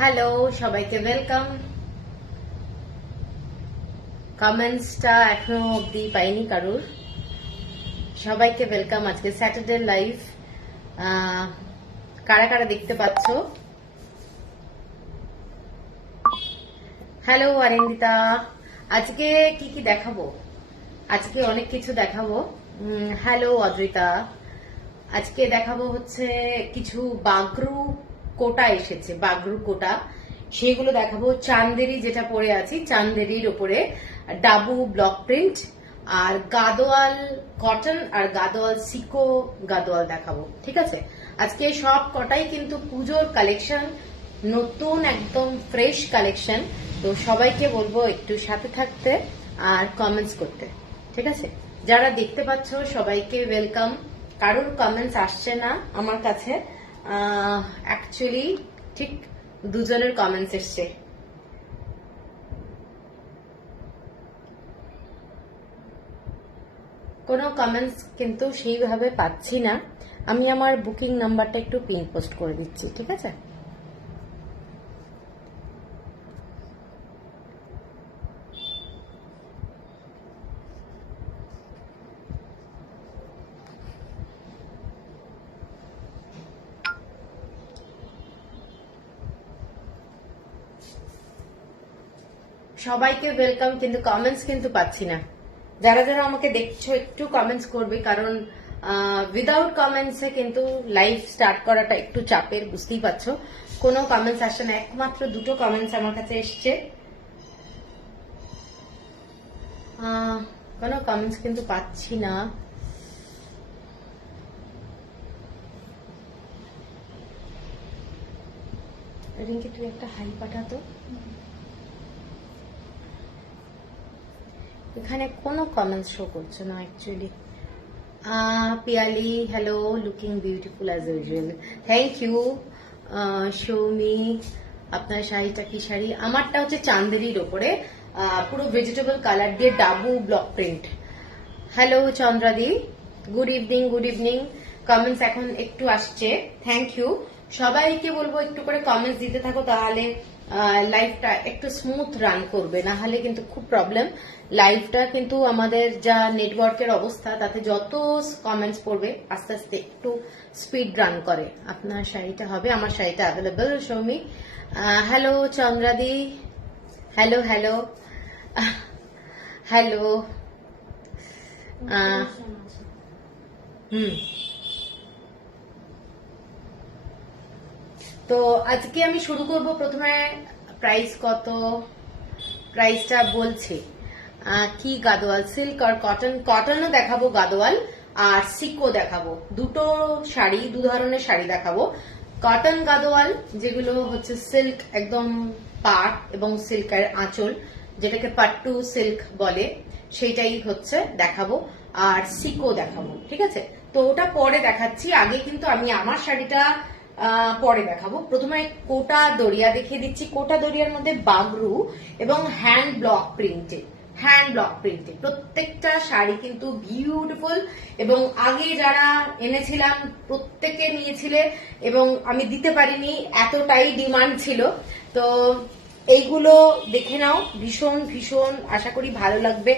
Hello, সবাইকে welcome. কমেন্টসটা এখনো অব্দি পাইনি কারুর। সবাইকে ওয়েলকাম আজকে স্যাটারডে লাইভ। কারা কারা দেখতে পাচ্ছ? হ্যালো অরিন্দিতা, আজকে কি কি দেখাবো? আজকে অনেক কিছু দেখাবো। হ্যালো অদ্রিতা, আজকে দেখাবো হচ্ছে কিছু বাগরু কোটা এসেছে, বাগরু কোটা, সেগুলো দেখাবো। চান্দেরি যেটা পরে আছি, চান্দেরির ওপরে ডাবু ব্লক প্রিন্ট, আর গাদোয়াল কটন আর গাদোয়াল সিকো গাদোয়াল দেখাবো। ঠিক আছে, আজকে সব কটাই কিন্তু পুজোর কালেকশন, নতুন একদম ফ্রেশ কালেকশন। তো সবাইকে বলবো একটু সাথে থাকতে আর কমেন্টস করতে। ঠিক আছে, যারা দেখতে পাচ্ছ সবাইকে ওয়েলকাম। কারোর কমেন্টস আসছে না আমার কাছে, অ্যাকচুয়ালি ঠিক দুজনের কমেন্টস এসছে। কোনো কমেন্টস কিন্তু সেইভাবে পাচ্ছি না। আমি আমার বুকিং নাম্বারটা একটু পিন পোস্ট করে দিচ্ছি, ঠিক আছে? সবাইকে ওয়েলকাম, কিন্তু কমেন্টস কিন্তু পাচ্ছি না। যারা যারা আমাকে দেখছো একটু কমেন্টস করবে, কারণ উইদাউট কমেন্টসে কিন্তু লাইভ স্টার্ট করাটা একটু চাপের, বুঝতেই পারছো। কোনো কমেন্টস আসছে না, একমাত্র দুটো কমেন্টস আমার কাছে এসছে। কোনো কমেন্টস কিন্তু পাচ্ছি না। রিঙ্কি তুই একটা হাই পাঠাতো। এখানে কোনো কমেন্টস শো করছে না actually. Piyali, hello, looking beautiful as usual. Thank you Soumi. আপনার শাড়িটা কি শাড়ি? আমারটা হচ্ছে চান্দেরির ওপরে পুরো ভেজিটেবল কালার দিয়ে ডাবু ব্লক প্রিন্ট। হ্যালো চন্দ্রাদি, good evening, good evening. Comments এখন একটু আসছে, থ্যাংক ইউ। সবাইকে বলবো একটু করে কমেন্টস দিতে থাকো, তাহলে লাইভটা একটু স্মুথ রান করবে, না হলে কিন্তু খুব প্রবলেম। লাইভটা কিন্তু আমাদের যা নেটওয়ার্কের অবস্থা, তাতে যত কমেন্টস পড়বে আস্তে আস্তে একটু স্পিড রান করে। আপনার শাড়িটা হবে? আমার শাড়িটা অ্যাভেলেবল সৌমি। হ্যালো চন্দ্রাদি, হ্যালো হ্যালো হ্যালো। তো আজকে আমি শুরু করব। প্রথমে প্রাইস কত, প্রাইসটা বলছি। কি গাদোয়াল সিল্ক আর কটন, কটনও দেখাবো গাদোয়াল, আর সিকো দেখাবো। দুটো শাড়ি, দু ধরনের শাড়ি দেখাবো। কটন গাদোয়াল যেগুলো হচ্ছে সিল্ক একদম পাট এবং সিল্কের আঁচল, যেটাকে পাট্টু সিল্ক বলে, সেইটাই হচ্ছে দেখাবো। আর সিকো দেখাবো, ঠিক আছে? তো ওটা পরে দেখাচ্ছি, আগে কিন্তু আমি আমার শাড়িটা পরে দেখাবো। প্রথমে কোটা দরিয়া দেখিয়ে দিচ্ছি। কোটা দরিয়ার মধ্যে বাগরু এবং হ্যান্ড ব্লক প্রিন্টে, হ্যান্ড ব্লক প্রিন্টে প্রত্যেকটা শাড়ি কিন্তু বিউটিফুল। এবং আগে যারা এনেছিলাম প্রত্যেকে নিয়েছিলে, এবং আমি দিতে পারিনি, এতটাই ডিমান্ড ছিল। তো এইগুলো দেখে নাও, ভীষণ ভীষণ আশা করি ভালো লাগবে।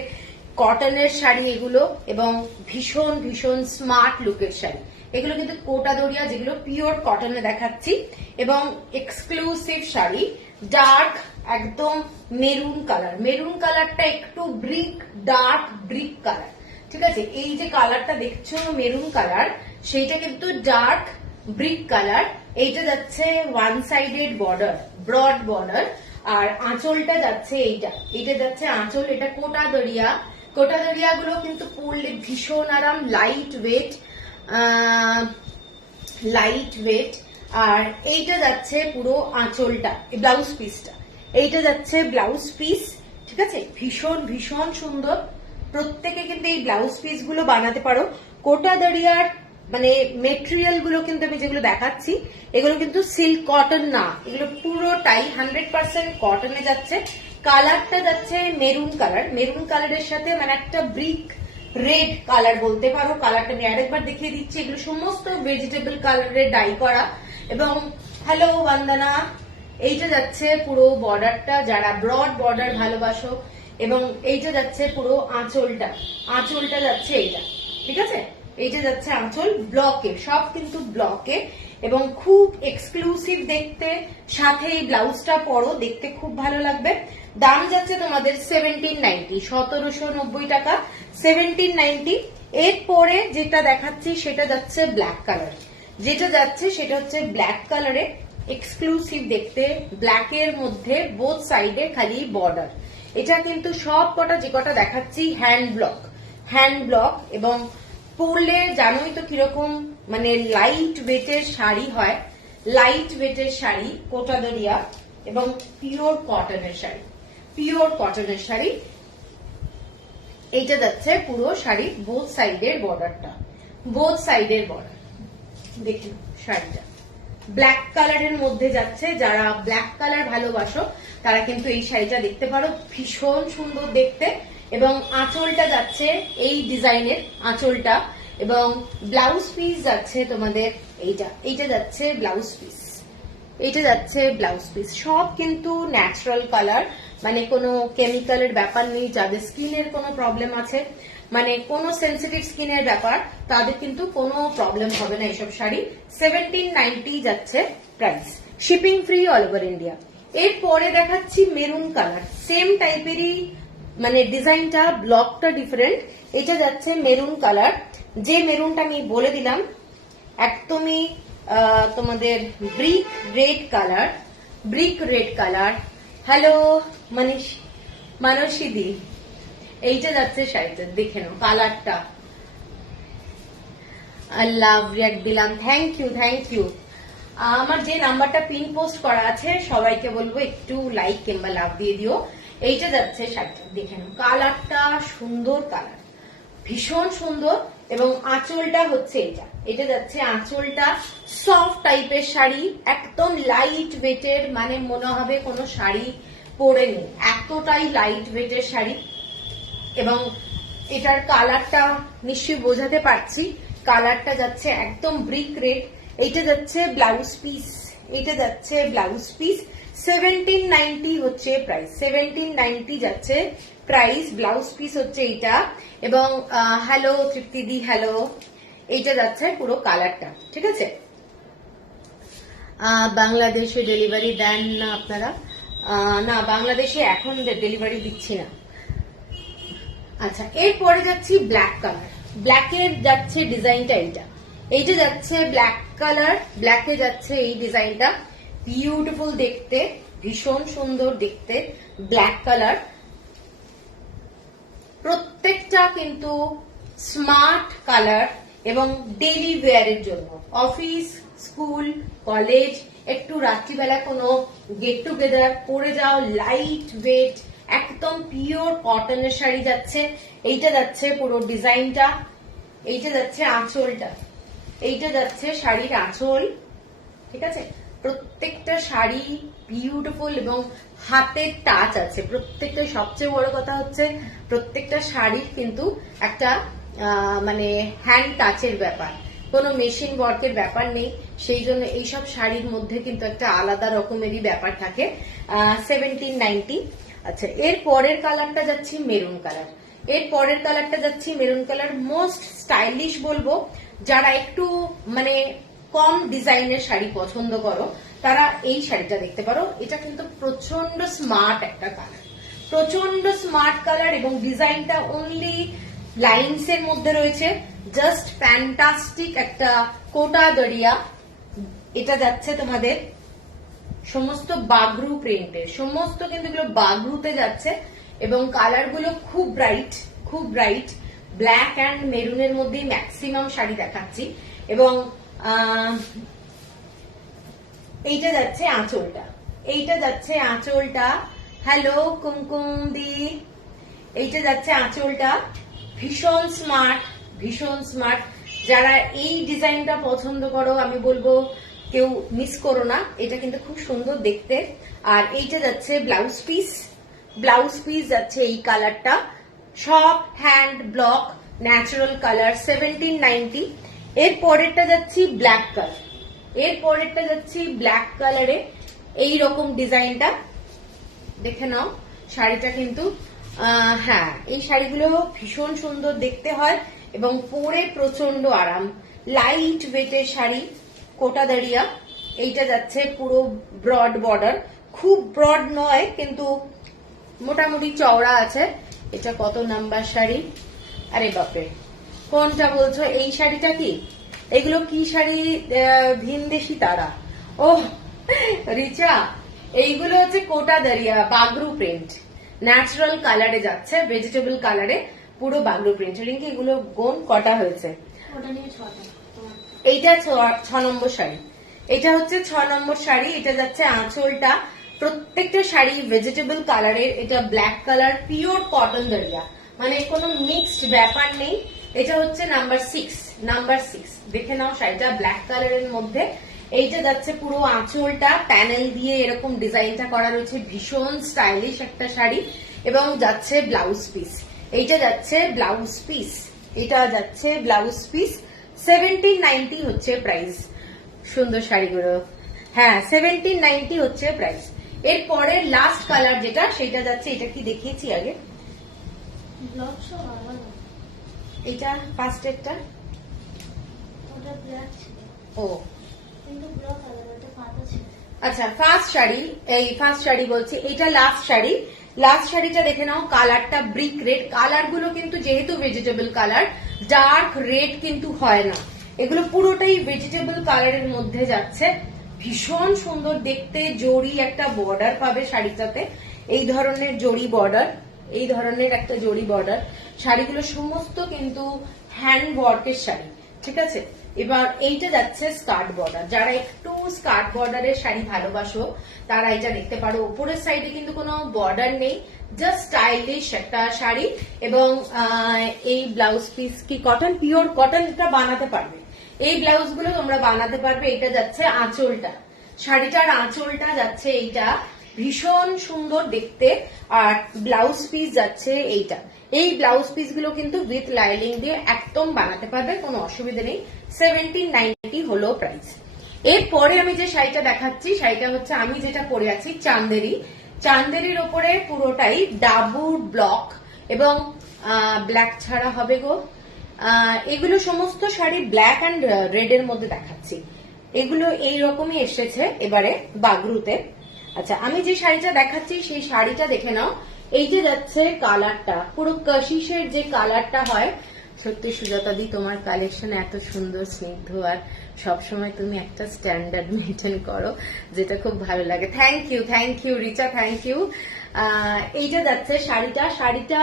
কটনের শাড়ি এগুলো, এবং ভীষণ ভীষণ স্মার্ট লুকের শাড়ি এগুলো। কিন্তু কোটা দরিয়া যেগুলো পিওর কটনে দেখাচ্ছি, এবং এক্সক্লুসিভ শাড়ি, ডার্ক একদম মেরুন কালার। মেরুন কালারটা একটু ব্রিক, ডার্ক ব্রিক কালার, ঠিক আছে? এই যে কালারটা দেখছো মেরুন কালার, সেইটা কিন্তু ডার্ক ব্রিক কালার। এইটা যাচ্ছে one sided border, broad border, আর আঁচলটা যাচ্ছে এইটা, এটা যাচ্ছে আঁচল। এটা কোটা দরিয়া। কোটা দরিয়া গুলো কিন্তু পরলে ভীষণ আরাম, লাইট ওয়েট, লাইট ওয়েট। আর এইটা যাচ্ছে পুরো আঁচলটা, ব্লাউজ পিসটা, এইটা যাচ্ছে ব্লাউজ পিস, ঠিক আছে? ভীষণ ভীষণ সুন্দর। প্রত্যেকে কিন্তু এই ব্লাউজ পিস গুলো বানাতে পারো। কোটা দরিয়ার মানে মেটেরিয়াল গুলো কিন্তু আমি যেগুলো দেখাচ্ছি, এগুলো কিন্তু সিল্ক কটন না, এগুলো পুরোটাই 100% কটনে যাচ্ছে। কালারটা যাচ্ছে মেরুন কালার, মেরুন কালারের সাথে মানে একটা ব্রিক রেড কালার বলতে পারো। কালারটা আমি আরেকবার দেখিয়ে দিচ্ছি। এগুলো সমস্ত ভেজিটেবল কালারের ডাই করা। এবং হ্যালো বন্দনা, এইটা যাচ্ছে পুরো বর্ডারটা, যারা ব্রড বর্ডার ভালোবাসো, এবং এইটা যাচ্ছে পুরো আঁচলটা যাচ্ছে এইটা, ঠিক আছে? এইটা যাচ্ছে আঁচল ব্লকে, সব কিন্তু ব্লকে এবং খুব এক্সক্লুসিভ দেখতে। সাথে এই ব্লাউজটা পরো, দেখতে খুব ভালো লাগবে। দাম যাচ্ছে তোমাদের 1790, 1790 টাকা, 1790। এরপরে যেটা দেখাচ্ছি সেটা যাচ্ছে ব্ল্যাক কালার, যেটা যাচ্ছে সেটা হচ্ছে ব্ল্যাক কালারে, এক্সক্লুসিভ দেখতে, ব্ল্যাকের মধ্যে বোথ সাইডে খালি বর্ডার। এটা কিন্তু সব কটা যে কটা দেখাচ্ছি হ্যান্ড ব্লক এবং পরলে জানোই তো কিরকম মানে লাইট ওয়েটের শাড়ি হয়, লাইট ওয়েটের শাড়ি, কোটা দরিয়া এবং পিওর কটনের শাড়ি। এইটা যাচ্ছে পুরো শাড়ি বোথ সাইডের বর্ডার দেখুন শাড়িটা ব্ল্যাক কালারের মধ্যে যাচ্ছে। যারা ব্ল্যাক কালার ভালোবাসো তারা কিন্তু এই শাড়িটা দেখতে পারো, ভীষণ সুন্দর দেখতে। এবং আঁচলটা যাচ্ছে এই ডিজাইনের আঁচলটা, এবং ব্লাউজ পিস যাচ্ছে তোমাদের এইটা যাচ্ছে ব্লাউজ পিস। সব কিন্তু ন্যাচারাল কালার, মানে কোনো কেমিক্যালের ব্যাপার নেই। যাদের স্কিনের কোনো প্রবলেম আছে, মানে কোনো সেন্সিটিভ স্কিনের ব্যাপার, তাদের কিন্তু কোনো প্রবলেম হবে না এইসব শাড়ি। 1790 যাচ্ছে price, shipping free all over India. এরপরে দেখাচ্ছি মেরুন কালার, সেম টাইপেরই মানে ডিজাইনটা, ব্লকটা ডিফারেন্ট। এটা যাচ্ছে মেরুন কালার, যে মেরুনটা আমি বলে দিলাম একদমই তোমাদের ব্রিক রেড কালার। হ্যালো মানসীদি, এইটা যাচ্ছে শাড়িটা, দেখে নাও কালারটা। লাভ রিয়াক্ট দিলাম, থ্যাংক ইউ। আমার যে নাম্বারটা পিন পোস্ট করা আছে সবাইকে বলবো একটু লাইক কিংবা লাভ দিয়ে দিও। এইটা যাচ্ছে শাড়িটা, দেখে নাও কালারটা, সুন্দর কালার, ভীষণ সুন্দর। এবং আঁচলটা হচ্ছে এটা যাচ্ছে আঁচলটা, সফট টাইপের শাড়ি, একদম লাইট ওয়েটের, মানে মনে হবে কোনো শাড়ি পরে নেই, এতটাই লাইট ওয়েটের শাড়ি। এবং এটার কালারটা নিশ্চয়ই বোঝাতে পারছি, কালারটা যাচ্ছে একদম ব্রিক রেড। এইটা যাচ্ছে ব্লাউজ পিস, 1790 হচ্ছে প্রাইস, 1790 যাচ্ছে প্রাইস। ব্লাউজ পিস হচ্ছে এইটা। এবং হ্যালো তৃপ্তিদি, হ্যালো। এইটা যাচ্ছে পুরো কালারটা, ঠিক আছে? বাংলাদেশে ডেলিভারি দেন না আপনারা? না, বাংলাদেশে এখন ডেলিভারি দিচ্ছি না। আচ্ছা, এরপরে যাচ্ছি ব্ল্যাক কালার, ব্ল্যাকের যাচ্ছে ডিজাইনটা এইটা যাচ্ছে ব্ল্যাক কালার, ব্ল্যাকে যাচ্ছে এই ডিজাইনটা, বিউটিফুল দেখতে, ভীষণ সুন্দর দেখতে ব্ল্যাক কালার। প্রত্যেকটা কিন্তু স্মার্ট কালার এবং ডেইলি ওয়্যারের জন্য, অফিস, স্কুল, কলেজ, একটু রাত্রিবেলা কোনো গেট টুগেদার পরে যাও, লাইট ওয়েট, একদম পিওর কটনের শাড়ি যাচ্ছে। এইটা যাচ্ছে পুরো ডিজাইনটা, এইটা যাচ্ছে আঁচলটা, এইটা যাচ্ছে শাড়ির আঁচল, ঠিক আছে? প্রত্যেকটা শাড়ি বিউটিফুল এবং হাতের টাচ আছে প্রত্যেকটা। সবচেয়ে বড় কথা হচ্ছে প্রত্যেকটা শাড়ির কিন্তু একটা মানে হ্যান্ড টাচের ব্যাপার, কোনো মেশিন ওয়ার্কের ব্যাপার নেই। সেই জন্য এইসব শাড়ির মধ্যে কিন্তু একটা আলাদা রকমেরই ব্যাপার থাকে। 1790। আচ্ছা, এর পরের কালারটা যাচ্ছি মেরুন কালার, মোস্ট স্টাইলিশ বলবো। যারা একটু মানে কম ডিজাইনের শাড়ি পছন্দ করো তারা এই শাড়িটা দেখতে পারো। এটা কিন্তু প্রচন্ড স্মার্ট একটা কালার, এবং ডিজাইনটা অনলি লাইনস এর মধ্যে রয়েছে, জাস্ট ফ্যান্টাস্টিক একটা কোটা দরিয়া। এটা যাচ্ছে তোমাদের সমস্ত বাগরু প্রিন্টের, সমস্ত কিন্তু এগুলো বাগরুতে যাচ্ছে, এবং কালার গুলো খুব ব্রাইট, ব্ল্যাক অ্যান্ড মেরুনের মধ্যেই ম্যাক্সিমাম শাড়ি দেখাচ্ছি। এবং এইটা যাচ্ছে আঁচলটা, হ্যালো কুমকুম দি, এইটা যাচ্ছে আঁচলটা, ভীষণ স্মার্ট। যারা এই ডিজাইনটা পছন্দ করো আমি বলবো কেউ মিস করো না, এটা কিন্তু খুব সুন্দর দেখতে। আর এইটা যাচ্ছে ব্লাউজ পিস যাচ্ছে এই কালারটা, সব হ্যান্ড ব্লক ন্যাচারাল কালার, 1790। এর পরেরটা যাচ্ছি ব্ল্যাক কালারে। এই রকম ডিজাইনটা দেখে নাও। শাড়িটা কিন্তু হ্যাঁ, এই শাড়িগুলো ভীষণ সুন্দর দেখতে হয় এবং পরে প্রচন্ড আরাম। লাইট ওয়েটের শাড়ি, কোটা দাঁড়িয়া। এইটা যাচ্ছে পুরো ব্রড বর্ডার, খুব ব্রড নয় কিন্তু মোটামুটি চওড়া আছে। এটা কত নাম্বার শাড়ি? আরে বাপরে, কোনটা বলছো? এই শাড়িটা কি? এগুলো কি শাড়ি? ভিনদেশি তারা। ও রিচা, এইগুলো হচ্ছে কোটা দাঁড়িয়া, বাগরু প্রিন্ট, ন্যাচারাল কালারে যাচ্ছে, ভেজিটেবল কালারে, পুরো বাগরু প্রিন্ট। রিঙ্কি এগুলো গোন কটা হয়েছে? এইটা 6 নম্বর শাড়ি। এটা হচ্ছে 6 নম্বর শাড়ি। এটা যাচ্ছে আঁচলটা, প্রত্যেকটা শাড়ি ভেজিটেবল কালারের। এটা ব্ল্যাক কালার, পিওর কটন দাঁড়িয়া, মানে কোনো মিক্সড ব্যাপার নেই। এটা হচ্ছে নাম্বার 6। দেখে নাও শাড়িটা, ব্ল্যাক কালারের মধ্যে। এইটা যাচ্ছে পুরো আঁচলটা প্যানেল দিয়ে এরকম ডিজাইনটা করা রয়েছে, ভীষণ স্টাইলিশ একটা শাড়ি। এবং যাচ্ছে ব্লাউজ পিস, এইটা যাচ্ছে ব্লাউজ পিস, এটা যাচ্ছে ব্লাউজ পিস। 1790 হচ্ছে প্রাইস। সুন্দর শাড়িগুলো, হ্যাঁ 1790 হচ্ছে প্রাইস। এরপরে লাস্ট কালার যেটা, সেটা যাচ্ছে, এটা কি দেখিয়েছি আগে? এটা ফার্স্ট একটা, ও আচ্ছা ফার্স্ট শাড়ি, এই ফার্স্ট শাড়ি বলছি, এটা লাস্ট শাড়ি। লাস্ট শাড়িটা দেখে নাও, কালারটা ব্রিক রেড। কালার গুলো কিন্তু যেহেতু ভেজিটেবল কালার, ডার্ক রেড কিন্তু হয় না, এগুলো পুরোটাই ভেজিটেবল কালারের মধ্যে যাচ্ছে। ভীষণ সুন্দর দেখতে, জড়ি একটা বর্ডার পাবে শাড়িটাতে, এই ধরনের জড়ি বর্ডার, এই ধরনের একটা জড়ি বর্ডার। শাড়িগুলো সমস্ত কিন্তু হ্যান্ড ওয়ার্কের শাড়ি, ঠিক আছে। এবার এইটা যাচ্ছে স্কার্ট বর্ডার, যারা একটু স্কার্ট বর্ডারের শাড়ি ভালোবাসো তারা এটা দেখতে পারো। উপরের সাইডে কিন্তু কোনো বর্ডার নেই, জাস্ট স্টাইলিশ একটা শাড়ি। এবং এই ব্লাউজ পিস কি কটন, পিওর কটন, এটা বানাতে পারবে, এই ব্লাউজ গুলো তোমরা বানাতে পারবে। এটা যাচ্ছে আঁচলটা, শাড়িটার আঁচলটা যাচ্ছে এইটা, ভীষণ সুন্দর দেখতে। আর ব্লাউজ পিস যাচ্ছে এইটা। এই ব্লাউজ পিস গুলো কিন্তু উইথ লাইনিং দিয়ে একদম বানাতে পারবে, কোনো অসুবিধা নেই। 1790 হলো প্রাইস। এরপরে আমি যে শাড়িটা দেখাচ্ছি, শাড়িটা হচ্ছে আমি যেটা পরে আছি চান্দেরি। চান্দেরির ওপরে পুরোটাই ডাবুর ব্লক এবং ব্ল্যাক ছাড়া হবে গো। এগুলো সমস্ত শাড়ি ব্ল্যাক অ্যান্ড রেড এর মধ্যে দেখাচ্ছি। এগুলো এইরকমই এসেছে এবারে বাগরুতে। আচ্ছা, আমি যে শাড়িটা দেখাচ্ছি সেই শাড়িটা দেখে নাও। এই যে যাচ্ছে কালারটা, পুরো কাশিসের যে কালারটা হয়। সত্যি সুজাতা দি, তোমার কালেকশন এত সুন্দর, স্নিগ্ধ, আর সবসময় তুমি একটা স্ট্যান্ডার্ড মেনটেন করো, যেটা খুব ভালো লাগে। Thank you Richa, thank you. এইটা যাচ্ছে শাড়িটা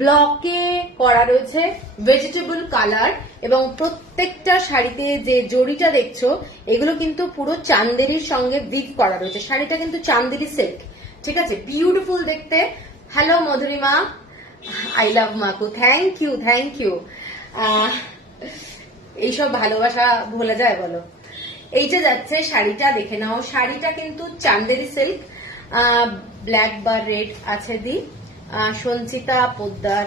ব্লকে করা রয়েছে, ভেজিটেবল কালার। এবং প্রত্যেকটা শাড়িতে যে জড়িটা দেখছো, এগুলো কিন্তু পুরো চান্দেরির সঙ্গে উইভ করা রয়েছে। শাড়িটা কিন্তু চান্দেরি সিল্ক, ঠিক আছে, বিউটিফুল দেখতে। হ্যালো মধুরিমা, আই লাভ মাকু, থ্যাংক ইউ। এইসব ভালোবাসা ভোলা যায় বলো? এইটা যাচ্ছে শাড়িটা, দেখে নাও। শাড়িটা কিন্তু চান্দেরি সিল্ক, ব্ল্যাক বা রেড আছে দি, সঞ্চিতা পোদ্দার।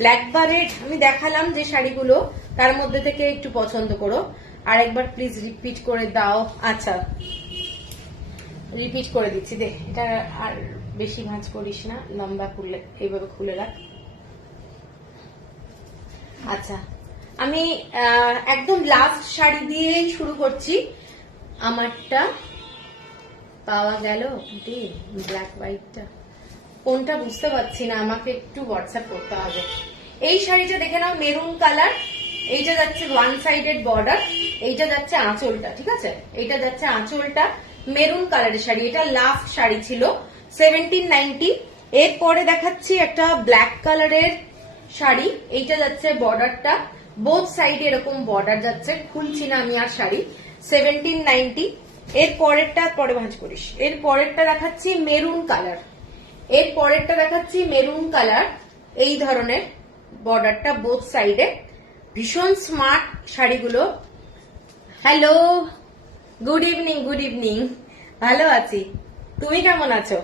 ব্ল্যাক বা রেড আমি দেখালাম যে শাড়িগুলো, তার মধ্যে থেকে একটু পছন্দ করো। আর একবার প্লিজ রিপিট করে দাও। আচ্ছা, রিপিট করে দিচ্ছি, দেখ এটা আর বেশি ভাঁজ করিস না, লম্বা খুলে এইভাবে খুলে রাখ। আচ্ছা, আমি একদম লাস্ট শাড়ি দিয়ে শুরু করছি। আমারটা পাওয়া গেল ব্ল্যাক হোয়াইটটা, কোনটা বুঝতে পারছি না, আমাকে একটু হোয়াটসঅ্যাপ করতে হবে। এই শাড়িটা দেখে নাও, মেরুন কালার। এইটা যাচ্ছে ওয়ান সাইডেড বর্ডার, এইটা যাচ্ছে আঁচলটা, ঠিক আছে, এইটা যাচ্ছে আঁচলটা, মেরুন কালারের শাড়ি। এটা লাস্ট শাড়ি ছিল, 1790। এরপরে দেখাচ্ছি একটা ব্ল্যাক কালারের শাড়ি। এইটা যাচ্ছে বর্ডারটা, বোথ সাইডে এরকম বর্ডার যাচ্ছে, খুলছি না আমি আর শাড়ি। 1790। এর পরেরটা পরে ভাঁজ করিস। এর পরেরটা দেখাচ্ছি মেরুন কালার, এর পরেরটা দেখাচ্ছি মেরুন কালার, এই ধরনের বর্ডারটা বোথ সাইডে, ভীষণ স্মার্ট শাড়িগুলো। হ্যালো, গুড ইভিনিং, ভালো আছি, তুমি কেমন আছো?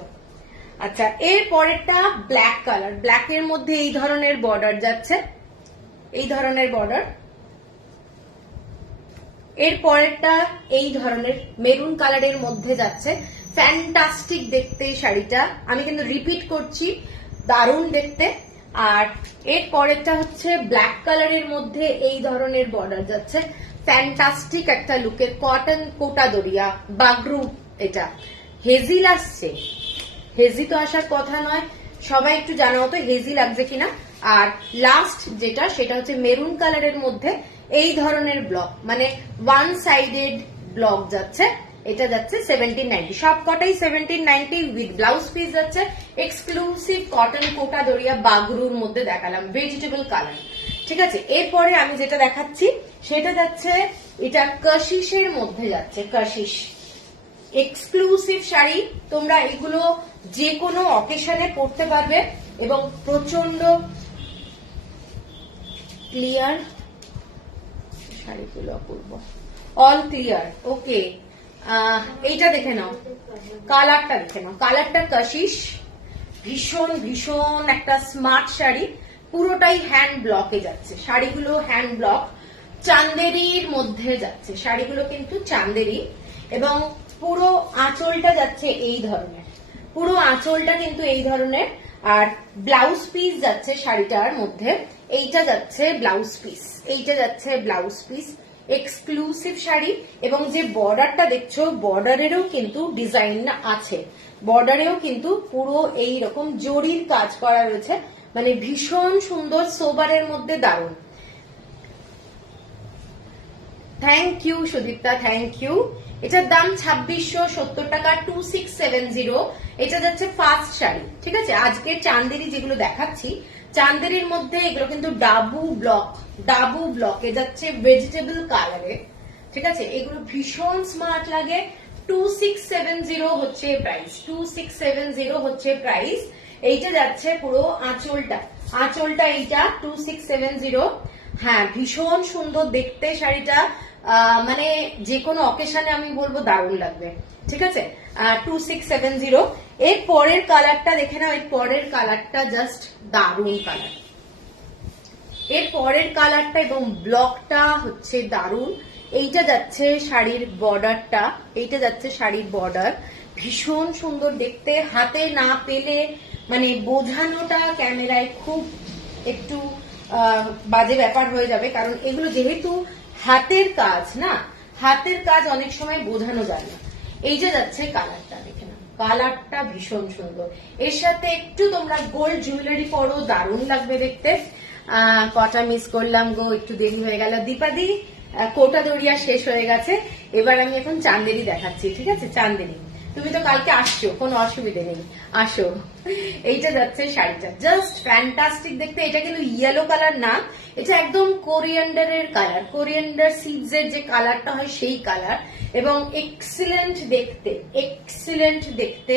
আচ্ছা, এর পরেরটা ব্ল্যাক কালার, ব্ল্যাকের মধ্যে এই ধরনের বর্ডার যাচ্ছে, এই ধরনের বর্ডার। এর পরেরটা এই ধরনের মেরুন কালারের মধ্যে যাচ্ছে, ফ্যান্টাস্টিক দেখতে শাড়িটা, আমি কিন্তু রিপিট করছি, দারুণ দেখতে। আর এর পরেরটা হচ্ছে ব্ল্যাক কালারের মধ্যে এই ধরনের বর্ডার যাচ্ছে, ফ্যান্টাস্টিক একটা লুকের কটন কোটা দরিয়া বাগরু। এটা হেজিল আসছে, হেজি তো আসার কথা নয়, সবাই একটু জানাও তো হেজি লাগছে কিনা। আর লাস্ট যেটা সেটা হচ্ছে মেরুন কালারের মধ্যে এই ধরনের ব্লক, মানে ওয়ান সাইডেড ব্লক যাচ্ছে, এটা যাচ্ছে 1790, সব কটাই 1790 উইথ ব্লাউজ পিস যাচ্ছে। এক্সক্লুসিভ কটন কোটা দরিয়া বাগরুর মধ্যে দেখালাম, ভেজিটেবল কালার। ঠিক আছে, এরপরে আমি যেটা দেখাচ্ছি সেটা যাচ্ছে, এটা কাশিসের মধ্যে যাচ্ছে, কাশিস এক্সক্লুসিভ শাড়ি। তোমরা এগুলো যে কোনো অকেশনে পরতে পারবে এবং প্রচন্ড ক্লিয়ার শাড়িগুলো অপূর্ব, অল ক্লিয়ার। ওকে, এইটা দেখে নাও, কালারটা দেখে নাও, কালারটা কাশিস, ভীষণ ভীষণ একটা স্মার্ট শাড়ি, পুরোটাই হ্যান্ড ব্লকে যাচ্ছে, শাড়িগুলো হ্যান্ড ব্লক, চান্দেরির মধ্যে যাচ্ছে শাড়িগুলো, কিন্তু চান্দেরি। এবং পুরো আঁচলটা যাচ্ছে এই ধরনের, পুরো আঁচলটা কিন্তু এই ধরনের। আর ব্লাউজ পিস যাচ্ছে শাড়িটার মধ্যে, এইটা যাচ্ছে ব্লাউজ পিস, এইটা যাচ্ছে ব্লাউজ পিস, এক্সক্লুসিভ শাড়ি। এবং যে বর্ডারটা দেখছো, বর্ডারেরও কিন্তু ডিজাইন আছে, বর্ডারেও কিন্তু পুরো এই রকম জরির কাজ করা রয়েছে, মানে ভীষণ সুন্দর, সোবারের মধ্যে দারুণ। Thank you Sudipta, thank you. এটার দাম 2670 টাকা, 2670। এটা যাচ্ছে ফার্স্ট শাড়ি। ঠিক আছে, আজকে চান্দেরি যেগুলো দেখাচ্ছি, চান্দেরির মধ্যে এগুলো কিন্তু ডাবু ব্লক, ডাবু ব্লকে যাচ্ছে ভেজিটেবল কালারে। ঠিক আছে, এগুলো ভীষণ স্মার্ট লাগে। 2670 হচ্ছে প্রাইস, 2670 হচ্ছে প্রাইস। এইটা যাচ্ছে পুরো আঁচলটা, আঁচলটা এইটা 2670। হ্যাঁ, ভীষণ সুন্দর দেখতে শাড়িটা, মানে যে কোনো অকেশনে আমি বলবো দারুণ লাগবে। ঠিক আছে, 2670। এর পরের কালারটা দেখে নাও, এর পরের কালারটা জাস্ট দারুণ কালার, এর পরের কালারটা এবং ব্লকটা হচ্ছে দারুণ। এইটা যাচ্ছে শাড়ির বর্ডারটা, এইটা যাচ্ছে শাড়ির বর্ডার, ভীষণ সুন্দর দেখতে। হাতে না পেলে মানে বোঝানোটা ক্যামেরায় খুব একটু বাজে ব্যাপার হয়ে যাবে, কারণ এগুলো যেহেতু হাতের কাজ না, হাতের কাজ অনেক সময় বোঝানো যায় না। এই যে যাচ্ছে কালারটা, দেখে না, কালারটা ভীষণ সুন্দর। এর সাথে একটু তোমরা গোল্ড জুয়েলারি পরো, দারুণ লাগবে দেখতে। কটা মিস করলাম গো, একটু দেরি হয়ে গেল। দীপাদি, কোটা দরিয়া শেষ হয়ে গেছে, এবার আমি এখন চান্দেরি দেখাচ্ছি। ঠিক আছে, চান্দেরি, তুমি তো কালকে আসছো, কোনো অসুবিধে নেই, আসো। এইটা যাচ্ছে শাড়িটা, জাস্ট ফ্যান্টাস্টিক দেখতে। এটা কিন্তু ইয়েলো কালার না, এটা একদম কোরিয়ান্ডারের কালার, কোরিয়ান্ডার সিডস এর যে কালারটা হয় সেই কালার, এবং এক্সিলেন্ট দেখতে, এক্সিলেন্ট দেখতে।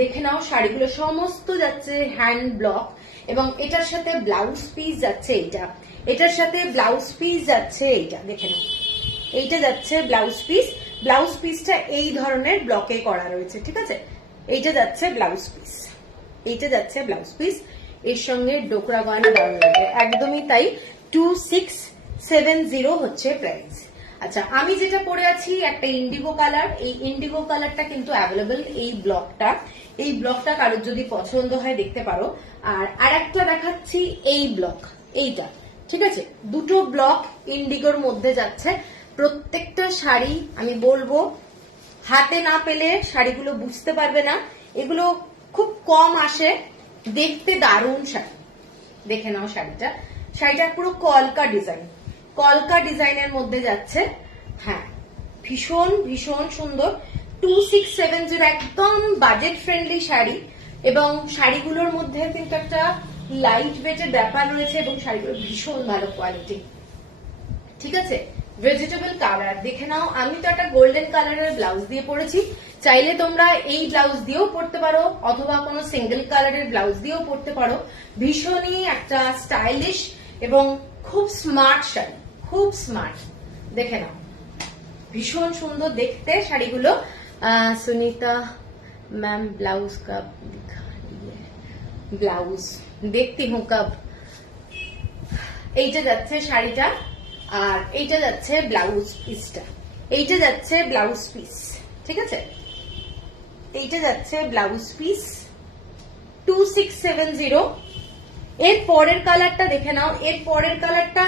দেখে নাও, শাড়িগুলো সমস্ত যাচ্ছে হ্যান্ড ব্লক, এবং এটার সাথে ব্লাউজ পিস যাচ্ছে এইটা, এটার সাথে ব্লাউজ পিস যাচ্ছে এইটা, দেখে নাও, এইটা যাচ্ছে ব্লাউজ পিস। ব্লাউজ পিসটা এই ধরনের ব্লকে করা রয়েছে। ঠিক আছে, এইটা যাচ্ছে ব্লাউজ পিস, এইটা যাচ্ছে ব্লাউজ পিস। এর সঙ্গে ডোকরা গয়না দারুণ লাগবে, একদমই তাই। 2670 হচ্ছে প্রাইস। আচ্ছা, আমি যেটা পরে আছি একটা ইন্ডিগো কালার, এই ইন্ডিগো কালারটা কিন্তু অ্যাভেলেবল। এই ব্লকটা, এই ব্লকটা কারোর যদি পছন্দ হয় দেখতে পারো। আর একটা দেখাচ্ছি এই ব্লক, এইটা। ঠিক আছে, দুটো ব্লক ইন্ডিগোর মধ্যে যাচ্ছে। প্রত্যেকটা শাড়ি আমি বলবো, হাতে না পেলে শাড়িগুলো বুঝতে পারবে না, এগুলো খুব কম আসে, দেখতে দারুণ শাড়ি। দেখে নাও শাড়িটা, শাড়িটা পুরো কলকা ডিজাইন, কলকা ডিজাইনের মধ্যে যাচ্ছে। হ্যাঁ, ভীষণ ভীষণ সুন্দর। 2670, একদম বাজেট ফ্রেন্ডলি শাড়ি, এবং শাড়িগুলোর মধ্যে কিন্তু একটা লাইট ওয়েটের ব্যাপার রয়েছে, এবং শাড়িগুলো ভীষণ ভালো কোয়ালিটি। ঠিক আছে, ভেজিটেবল কালার দেখে নাও। আমি তো একটা গোল্ডেন কালারের ব্লাউজ দিয়ে পরেছি, চাইলে তোমরা এই ব্লাউজ দিয়েও পরতে পারো, অথবা কোনো সিঙ্গেল কালারের ব্লাউজ দিয়েও পরতে পারো। ভীষণই একটা স্টাইলিশ এবং খুব স্মার্ট শাড়ি, খুব স্মার্ট। দেখে নাও, ভীষণ সুন্দর দেখতে শাড়িগুলো। সুনিতা ম্যাম, ব্লাউজ কাব ব্লাউজ দেখতি হুঁ কাব। এইটা যাচ্ছে শাড়িটা, আর এইটা যাচ্ছে ব্লাউজ পিসটা, এইটা যাচ্ছে ব্লাউজ পিস। ঠিক আছে, এইটা যাচ্ছে ব্লাউজ পিস 2670। এর পরের কালারটা দেখে নাও। এর পরের কালারটা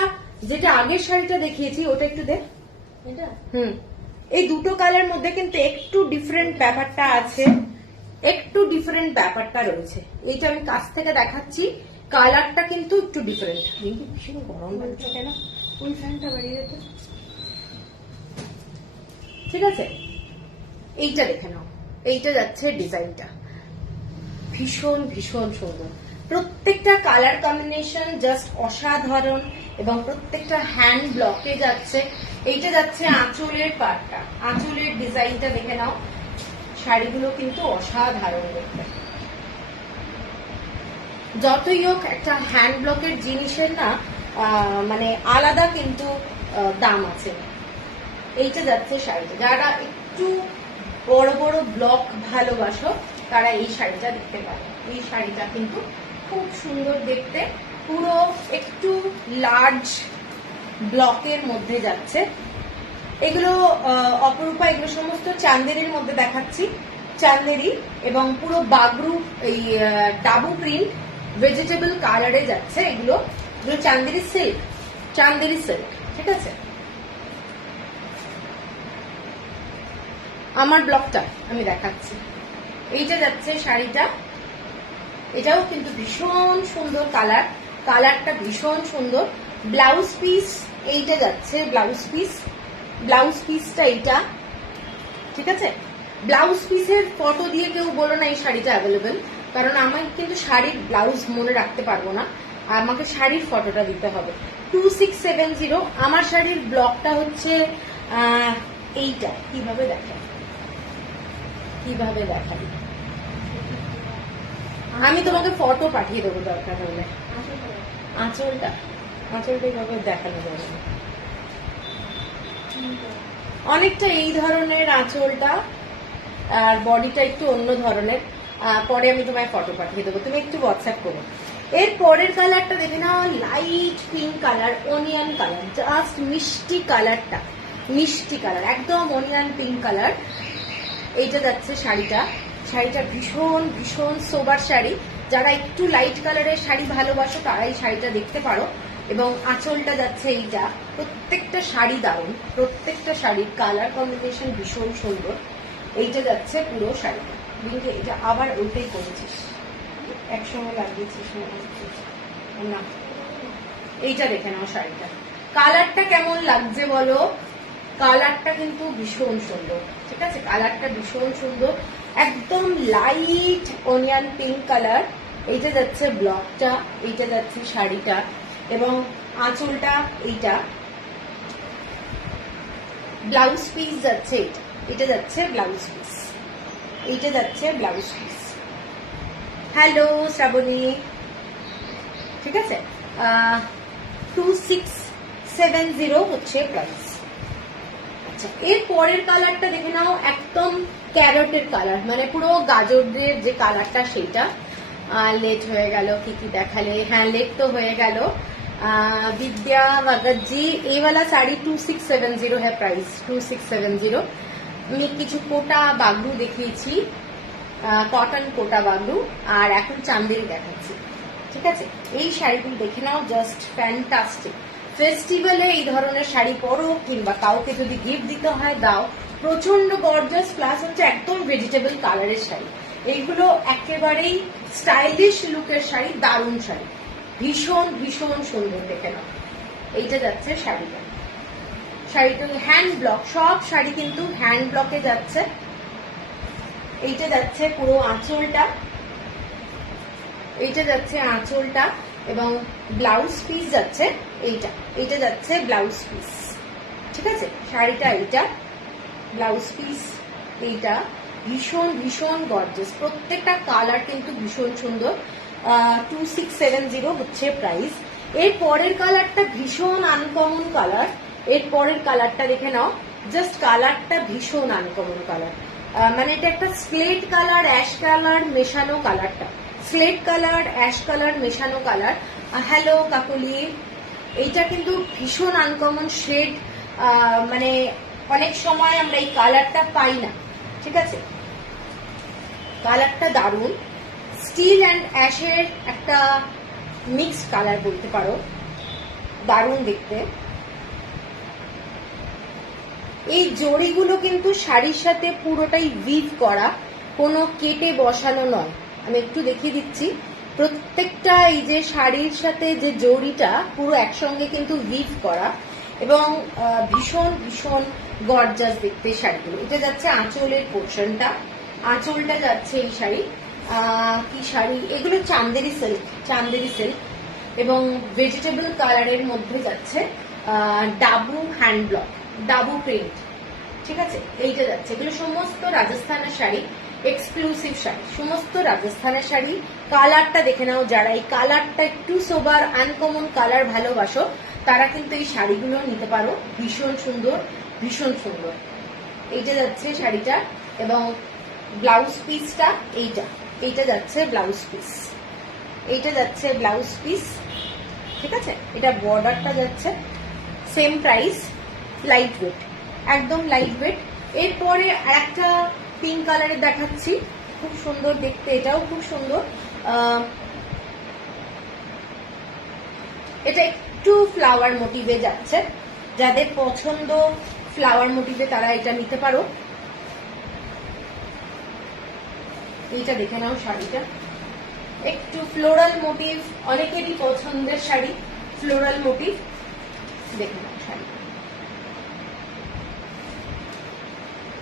যেটা আগের শাড়িটা দেখিয়েছি ওটা একটু দেখ। এই দুটো কালার মধ্যে কিন্তু একটু ডিফারেন্ট ব্যাপারটা আছে, একটু ডিফারেন্ট ব্যাপারটা রয়েছে। এইটা আমি কাছ থেকে দেখাচ্ছি, কালারটা কিন্তু একটু ডিফারেন্ট। ভীষণ গরম লাগছে কেন? ওই ফ্যানটা বাড়িয়ে যেত। ঠিক আছে, এইটা দেখে নাও। এইটা যাচ্ছে ডিজাইনটা ভীষণ ভীষণ সুন্দর। প্রত্যেকটা কালার কম্বিনেশন জাস্ট অসাধারণ এবং প্রত্যেকটা হ্যান্ড ব্লকে যাচ্ছে। এইটা যাচ্ছে আঁচলের পাটটা, আঁচলের ডিজাইনটা দেখে নাও। শাড়িগুলো কিন্তু অসাধারণ দেখতে। যতই হোক একটা হ্যান্ড ব্লকের জিনিসের না মানে আলাদা কিন্তু দাম আছে। এইটা যাচ্ছে শাড়িটা। যারা একটু বড় বড় ব্লক ভালোবাসো তারা এই শাড়িটা দেখতে পারে। এই শাড়িটা কিন্তু খুব সুন্দর দেখতে, পুরো একটু লার্জ ব্লকের মধ্যে যাচ্ছে। এগুলো অপরূপা, এগুলো সমস্ত চান্দেরির মধ্যে দেখাচ্ছি। চান্দেরি এবং পুরো বাগরু এই ডাবু প্রিন্ট ভেজিটেবল কালারে যাচ্ছে। এগুলো চান্দেরি সিল্ক, চান্দেরি সিল্ক। ঠিক আছে, আমার ব্লকটা আমি দেখাচ্ছি। এইটা যাচ্ছে শাড়িটা, এটাও কিন্তু ভীষণ সুন্দর কালার, কালারটা ভীষণ সুন্দর। ব্লাউজ পিস এইটা যাচ্ছে, ব্লাউজ পিস, ব্লাউজ পিসটা এইটা। ঠিক আছে, ব্লাউজ পিসের ফটো দিয়ে কেউ বলো না এই শাড়িটা অ্যাভেলেবেল, কারণ আমি কিন্তু শাড়ির ব্লাউজ মনে রাখতে পারবো না, আমাকে শাড়ির ফটোটা দিতে হবে। 2670। আমার শাড়ির ব্লকটা হচ্ছে এইটা। কিভাবে দেখাই, কিভাবে দেখাই আমি তোমাকে ফটো পাঠিয়ে দেবো দরকার হলে। আঁচলটা, আঁচলটা এইভাবে দেখানো যাবে না। অনেকটা এই ধরনের আঁচলটা, আর বডিটা একটু অন্য ধরনের। পরে আমি তোমায় ফটো পাঠিয়ে দেবো, তুমি একটু হোয়াটসঅ্যাপ করো। এর পরের কালারটা দেখে নাও, light pink colour, onion colour, just মিষ্টি কালারটা, মিষ্টি কালার, একদম অনিয়ন পিঙ্ক কালার। এইটা যাচ্ছে শাড়িটা। শাড়িটা ভীষণ ভীষণ সোবার শাড়ি। যারা একটু লাইট কালারের শাড়ি ভালোবাসো তারা এই শাড়িটা দেখতে পারো। এবং আঁচলটা যাচ্ছে এইটা। প্রত্যেকটা শাড়ি দারুণ, প্রত্যেকটা শাড়ির কালার কম্বিনেশন ভীষণ সুন্দর। এইটা যাচ্ছে পুরো শাড়িটা। বিন্দু এটা আবার ওইটাই করেছিস, একসঙ্গে লাগিয়েছিস না। এইটা দেখে নাও শাড়িটা, কালারটা কেমন লাগছে বলো। কালারটা কিন্তু ভীষণ সুন্দর। ঠিক আছে, কালারটা ভীষণ সুন্দর, একদম লাইট অনিয়ন পিঙ্ক কালার। এইটা যাচ্ছে ব্লকটা, এইটা যাচ্ছে শাড়িটা এবং আঁচলটা এইটা। ব্লাউজ পিস যাচ্ছে এইটা, এটা যাচ্ছে ব্লাউজ পিস, এইটা যাচ্ছে ব্লাউজ পিস। হ্যালো শ্রাবণী। ঠিক আছে, 2670 হচ্ছে প্রাইস। আচ্ছা, এর পরের কালারটা দেখে নাও, একদম ক্যারটের কালার, মানে পুরো গাজরের যে কালারটা সেইটা। লেট হয়ে গেল, কি কি দেখালে। হ্যাঁ, লেট তো হয়ে গেল। विद्या भगत जी ये वाला साड़ी 2670 है प्राइस 2670। আমি কিছু কোটা বাগরু দেখিয়েছি, কটন কোটা বাগরু, আর এখন চান্দেরি দেখাচ্ছি। ঠিক আছে, এই শাড়িগুলো দেখে নাও, জাস্ট ফ্যান্টাস্টিক। ফেস্টিভ্যালে এই ধরনের শাড়ি পরো কিংবা কাউকে যদি গিফট দিতে হয় দাও, প্রচন্ড গর্জাস, প্লাস হচ্ছে একদম ভেজিটেবল কালারের শাড়ি। এইগুলো একেবারেই স্টাইলিশ লুকের শাড়ি, দারুণ শাড়ি, ভীষণ ভীষণ সুন্দর। দেখে নাও, এইটা যাচ্ছে শাড়িটা। শাড়িটা হ্যান্ড ব্লক, সব শাড়ি কিন্তু হ্যান্ড ব্লকে যাচ্ছে। এইটা যাচ্ছে পুরো আঁচলটা, এইটা যাচ্ছে আঁচলটা এবং ব্লাউজ পিস যাচ্ছে এইটা, এইটা যাচ্ছে ব্লাউজ পিস। ঠিক আছে, শাড়িটা এইটা, ব্লাউজ পিস এইটা। ভীষণ ভীষণ গর্জাস, প্রত্যেকটা কালার কিন্তু ভীষণ সুন্দর। 2670 হচ্ছে প্রাইস। এর পরের কালারটা ভীষণ আনকমন কালার। এর পরের কালারটা দেখে নাও, জাস্ট কালারটা ভীষণ আনকমন কালার, মানে এটা একটা স্লেট কালার অ্যাশ কালার মেশানো কালারটা, স্লেট কালার অ্যাশ কালার মেশানো কালার। হ্যালো কাকলি, এইটা কিন্তু ভীষণ আনকমন শেড, মানে অনেক সময় আমরা এই কালারটা পাই না। ঠিক আছে, কালারটা দারুণ, স্টিল অ্যান্ড অ্যাশের একটা মিক্সড কালার বলতে পারো, দারুণ দেখতে। এই জড়িগুলো কিন্তু শাড়ির সাথে পুরোটাই উইভ করা, কোনো কেটে বসানো নয়। আমি একটু দেখিয়ে দিচ্ছি, প্রত্যেকটা এই যে শাড়ির সাথে যে জড়িটা পুরো একসঙ্গে কিন্তু উইভ করা, এবং ভীষণ ভীষণ গর্জাস দেখতে শাড়িগুলো। এটা যাচ্ছে আঁচলের পোর্শনটা, আঁচলটা যাচ্ছে এই শাড়ি। কি শাড়ি এগুলো? চান্দেরি সিল্ক, চান্দেরি সিল্ক, এবং ভেজিটেবল কালারের মধ্যে যাচ্ছে dabu hand block, dabu print, ঠিক আছে? এইটা যাচ্ছে, এগুলো সমস্ত রাজস্থানের শাড়ি, এক্সক্লুসিভ শাড়ি, সমস্ত রাজস্থানের শাড়ি। কালারটা দেখে নাও, যারা এই কালারটা একটু সোবার আনকমন কালার ভালোবাসো তারা কিন্তু এই শাড়িগুলো নিতে পারো, ভীষণ সুন্দর, ভীষণ সুন্দর। এইটা যাচ্ছে শাড়িটা, এবং ব্লাউজ পিসটা এইটা, এইটা যাচ্ছে ব্লাউজ পিস, এইটা যাচ্ছে ব্লাউজ পিস, ঠিক আছে? এটা বর্ডারটা যাচ্ছে, সেম প্রাইস, লাইট ওয়েট, একদম লাইট ওয়েট। এরপরে আরেকটা পিঙ্ক কালারের দেখাচ্ছি, খুব সুন্দর দেখতে, এটাও খুব সুন্দর। এটা একটু ফ্লাওয়ার মোটিভে যাচ্ছে, যাদের পছন্দ ফ্লাওয়ার মোটিভে তারা এটা নিতে পারো। এইটা দেখে নাও শাড়িটা, একটু ফ্লোরাল মোটিভ, অনেকেরই পছন্দের শাড়ি, ফ্লোরাল মোটিভ। দেখে নাও শাড়ি,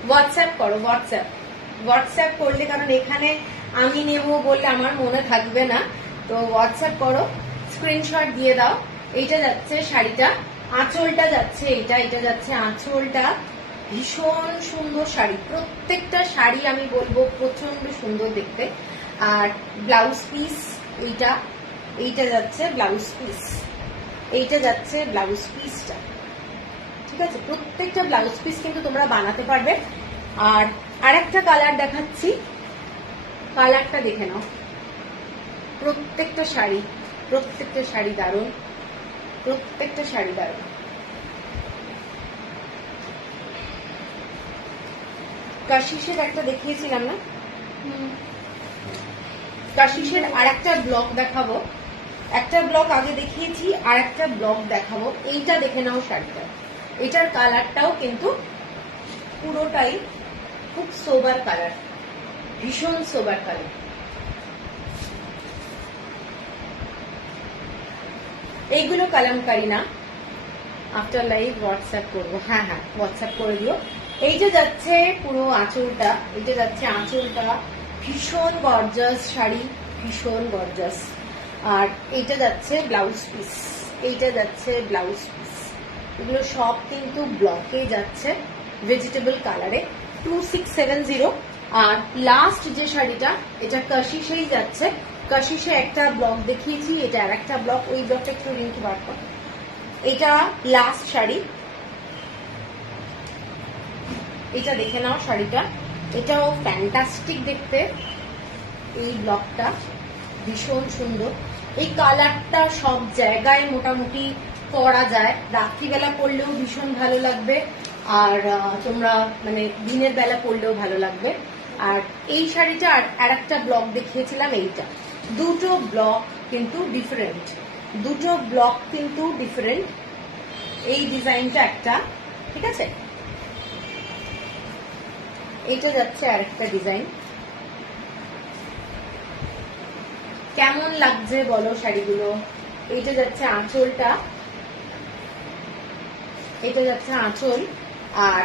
হোয়াটসঅ্যাপ করো, হোয়াটসঅ্যাপ করলে, কারণ এখানে আমি নেব বললে আমার মনে থাকবে না, তো হোয়াটসঅ্যাপ করো, স্ক্রিনশট দিয়ে দাও। এইটা যাচ্ছে শাড়িটা, আঁচলটা যাচ্ছে এইটা, এটা যাচ্ছে আঁচলটা, ভীষণ সুন্দর শাড়ি, প্রত্যেকটা শাড়ি আমি বলবো প্রচন্ড সুন্দর দেখতে। আর ব্লাউজ পিস এইটা, এইটা যাচ্ছে ব্লাউজ পিস, এইটা যাচ্ছে ব্লাউজ পিসটা, ঠিক আছে? প্রত্যেকটা ব্লাউজ পিস কিন্তু তোমরা বানাতে পারবে। আর আরেকটা কালার দেখাচ্ছি, কালারটা দেখে নাও, প্রত্যেকটা শাড়ি, প্রত্যেকটা শাড়ি দারুণ, প্রত্যেকটা শাড়ি দারুণ। কাশিসের একটা দেখিয়েছিলাম না, কাশিসের আর একটা ব্লক দেখাবো, একটা ব্লক আগে দেখিয়েছি, আর একটা ব্লক দেখাবো। এইটা দেখে নাও শাড়িটা, এটার কালারটাও কিন্তু পুরোটাই খুব সোবার কালার, ভীষণ সোবার কালার। এইগুলো কালামকারি না, আফটার লাইভ হোয়াটসঅ্যাপ করবো, হ্যাঁ হ্যাঁ হোয়াটসঅ্যাপ করে দিও। এইটা যাচ্ছে পুরো আঁচলটা, এইটা যাচ্ছে আঁচলটা, ভীষণ গর্জাস শাড়ি, ভীষণ গর্জাস। আর এইটা যাচ্ছে ব্লাউজ পিস, এইটা যাচ্ছে ব্লাউজ পিস। এগুলো সব কিন্তু ব্লকে যাচ্ছে, ভেজিটেবল কালারে, 2670। আর লাস্ট যে শাড়িটা, এটা কাশিসেই যাচ্ছে, কাশিসে একটা ব্লক দেখিয়েছি, এটা আর একটা ব্লক, ওই ব্লকটা একটু রিঙ্কি বার কর। এটা লাস্ট শাড়ি, এটা দেখে নাও শাড়িটা, এটাও ফ্যান্টাস্টিক দেখতে, এই ব্লকটা ভীষণ সুন্দর। এই কালারটা সব জায়গায় মোটামুটি পরা যায়, রাত্রিবেলা পরলেও ভীষণ ভালো লাগবে, আর তোমরা মানে দিনের বেলা পরলেও ভালো লাগবে। আর এই শাড়িটা আর একটা ব্লক দেখিয়েছিলাম, এইটা, দুটো ব্লক কিন্তু ডিফারেন্ট, দুটো ব্লক কিন্তু ডিফারেন্ট। এই ডিজাইনটা একটা, ঠিক আছে? এইটা যাচ্ছে আরেকটা ডিজাইন। কেমন লাগছে বলো শাড়িগুলো? এইটা যাচ্ছে আঁচলটা, এটা যাচ্ছে আঁচল, আর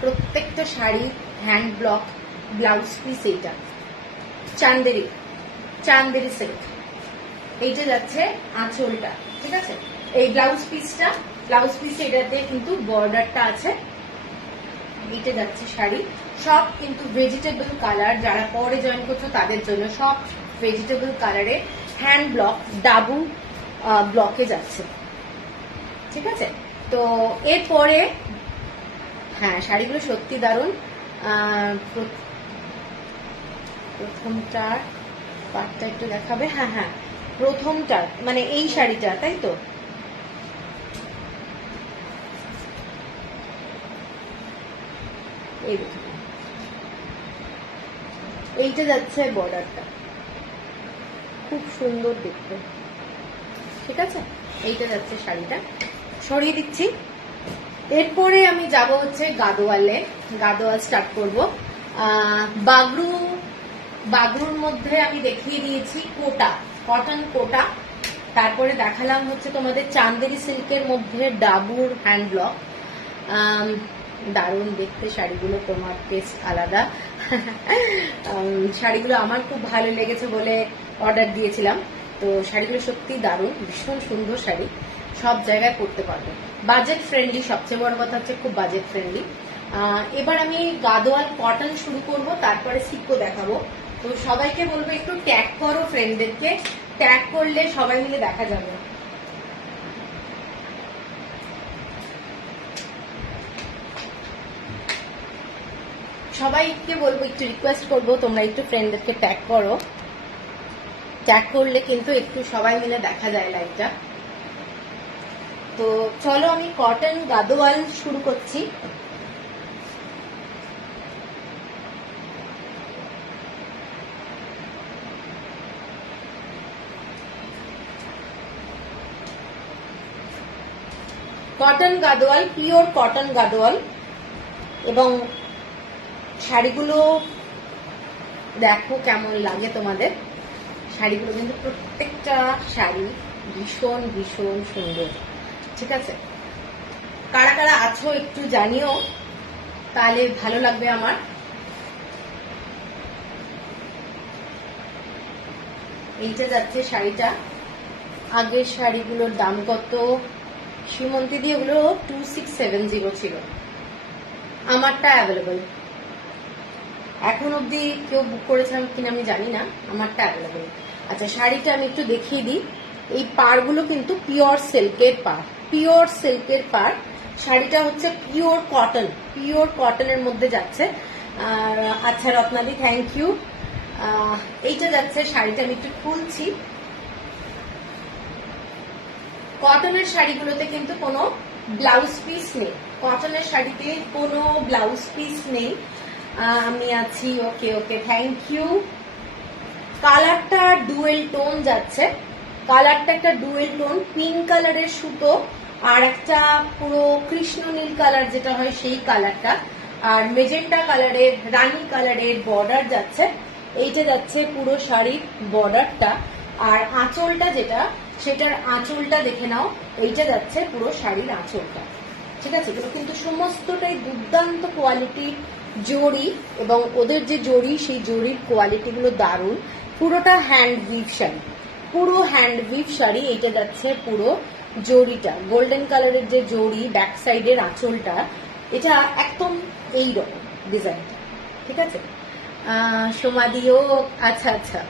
প্রত্যেকটা sari hand block, blouse piece এইটা, চান্দেরি, চান্দেরি সিল্ক। এইটা যাচ্ছে আঁচলটা, ঠিক আছে? এই ব্লাউজ পিসটা, ব্লাউজ পিস এটাতে কিন্তু বর্ডারটা আছে। এইটা যাচ্ছে শাড়ি, সব কিন্তু ভেজিটেবল কালার, যারা পরে জয়েন করছো তাদের জন্য সব ভেজিটেবল কালারে, হ্যান্ড ব্লক, ডাবু ব্লকে যাচ্ছে, ঠিক আছে? তো এরপরে হ্যাঁ শাড়িগুলো সত্যি দারুণ। প্রথমটার পাটটা একটু দেখাবে, হ্যাঁ হ্যাঁ প্রথমটার মানে এই শাড়িটা, তাই তো? এইটা যাচ্ছে বর্ডারটা, খুব সুন্দর দেখতে, ঠিক আছে। এইটা যাচ্ছে শাড়িটা, সরিয়ে দিচ্ছি। এরপরে আমি যাব হচ্ছে গাদোয়ালে, গাদোয়াল স্টার্ট করব। বাগরু, বাগরুর মধ্যে আমি দেখিয়ে দিয়েছি কোটা, কটন কোটা। তারপরে দেখালাম হচ্ছে তোমাদের চান্দেরি সিল্কের মধ্যে ডাবুর হ্যান্ড ব্লক। দারুণ দেখতে শাড়িগুলো, তোমার টেস্ট আলাদা। শাড়িগুলো আমার খুব ভালো লেগেছে বলে অর্ডার দিয়েছিলাম। তো শাড়িগুলো সত্যি দারুণ, ভীষণ সুন্দর শাড়ি, সব জায়গায় পরতে পারবে, বাজেট ফ্রেন্ডলি। সবচেয়ে বড় কথা হচ্ছে খুব বাজেট ফ্রেন্ডলি। এবার আমি গাদোয়াল কটন শুরু করব, তারপরে সিকো দেখাবো। তো সবাইকে বলবো একটু ট্যাগ করো ফ্রেন্ডদেরকে, ট্যাগ করলে সবাই মিলে দেখা যাবে। সবাইকে বলবো, একটু রিকোয়েস্ট করবো তোমরা একটু ফ্রেন্ডদেরকে ট্যাগ করো, ট্যাগ করলে কিন্তু একটু সবাই মিলে দেখা যায় লাইভটা। তো চলো আমি কটন গাদোয়াল শুরু করছি। Cotton Gadwal, pure cotton Gadwal. এবং শাড়িগুলো দেখো কেমন লাগে তোমাদের। শাড়িগুলো কিন্তু প্রত্যেকটা শাড়ি ভীষণ ভীষণ সুন্দর, ঠিক আছে। কারা কারা আছো একটু জানিও, তাহলে ভালো লাগবে আমার। এইটা যাচ্ছে শাড়িটা। আগের শাড়িগুলোর দাম কত শ্রীমন্তী দিয়ে? ওগুলো 2670 ছিল, আমারটা অ্যাভেলেবল। এখন অব্দি কেউ বুক করেছিলাম কিনা আমি জানি না, আমারটা অ্যাভেলেবল। আচ্ছা, শাড়িটা আমি একটু দেখিয়ে দিই। এই পাড়গুলো কিন্তু পিওর সিল্কের পাড়, পিওর সিল্কের পাড়। শাড়িটা হচ্ছে পিওর কটন, পিওর কটনের মধ্যে যাচ্ছে। আর আচ্ছা রত্নাদি, থ্যাংক ইউ। এইটা যাচ্ছে শাড়িটা, আমি একটু খুলছি। কটনের শাড়িগুলোতে কিন্তু কোনো ব্লাউজ পিস নেই, কটনের শাড়িতে কোনো ব্লাউজ পিস নেই। আমি আছি, ওকে ওকে, থ্যাংক ইউ। কালারটা ডুয়েল টোন যাচ্ছে, কালারটা একটা ডুয়েল টোন, পিঙ্ক কালারের সুতো আর একটা পুরো কৃষ্ণ নীল কালার যেটা হয় সেই কালারটা, আর মেজেন্টা কালারের, রানী কালারের বর্ডার যাচ্ছে। এইটা যাচ্ছে পুরো শাড়ির বর্ডারটা। আর আঁচলটা যেটা, সেটার আঁচলটা দেখে নাও। এইটা যাচ্ছে পুরো শাড়ির আঁচলটা, ঠিক আছে। এগুলো কিন্তু সমস্তটাই দুর্দান্ত কোয়ালিটির জড়ি, এবং ওদের যে জড়ি সেই জড়ির কোয়ালিটি গুলো দারুণ। পুরোটা হ্যান্ড উইভ শাড়ি, পুরো হ্যান্ড উইভ শাড়ি। এইটা যাচ্ছে পুরো জড়িটা, গোল্ডেন কালারের যে জড়ি, ব্যাক সাইডের আঁচলটা, এটা একদম এইরকম ডিজাইনটা, ঠিক আছে। সোমাদিও, আচ্ছা আচ্ছা,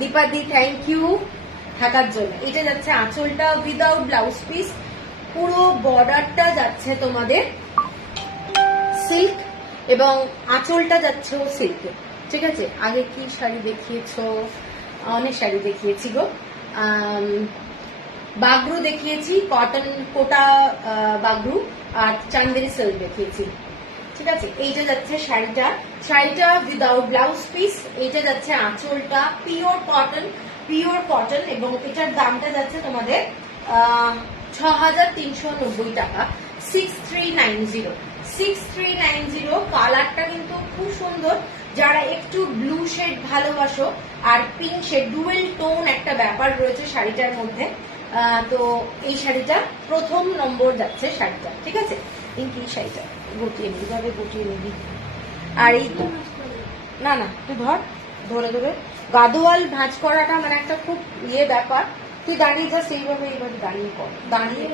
দীপাদি থ্যাংক ইউ থাকার জন্য। এটা যাচ্ছে আঁচলটা উইদাউট ব্লাউজ পিস, পুরো বর্ডারটা যাচ্ছে তোমাদের সিল্ক, এবং আঁচলটা যাচ্ছে ও সিল্কে, ঠিক আছে। আগে কি শাড়ি দেখিয়েছো? অনেক শাড়ি দেখিয়েছি গো। বাগরু দেখিয়েছি, কটন কোটা বাগরু, আর চান্দেরি সিল্ক দেখিয়েছি, ঠিক আছে। এইটা যাচ্ছে শাড়িটা, শাড়িটা উইদাউট ব্লাউজ পিস। এইটা যাচ্ছে আঁচলটা, পিওর কটন, পিওর কটন, এবং এটার দামটা যাচ্ছে তোমাদের 6390 টাকা, 6390, 6390। কালারটা কিন্তু খুব সুন্দর। যারা একটু ব্লু শেড ভালোবাসো আর পিঙ্ক শেড, ডুয়েল টোন একটা ব্যাপার রয়েছে শাড়িটার মধ্যে, তো এই শাড়িটা প্রথম নম্বর যাচ্ছে শাড়িটা, ঠিক আছে। পিঙ্কি শাড়িটা গুটিয়ে নিবি, ভাবে গুটিয়ে নিবি। আর এই না না, তুই ধরে ধরে গাদোয়াল ভাঁজ করাটা মানে একটা খুব ইয়ে ব্যাপার। তুই দাঁড়িয়ে যা, সেইভাবে এইভাবে দাঁড়িয়ে কর, দাঁড়িয়ে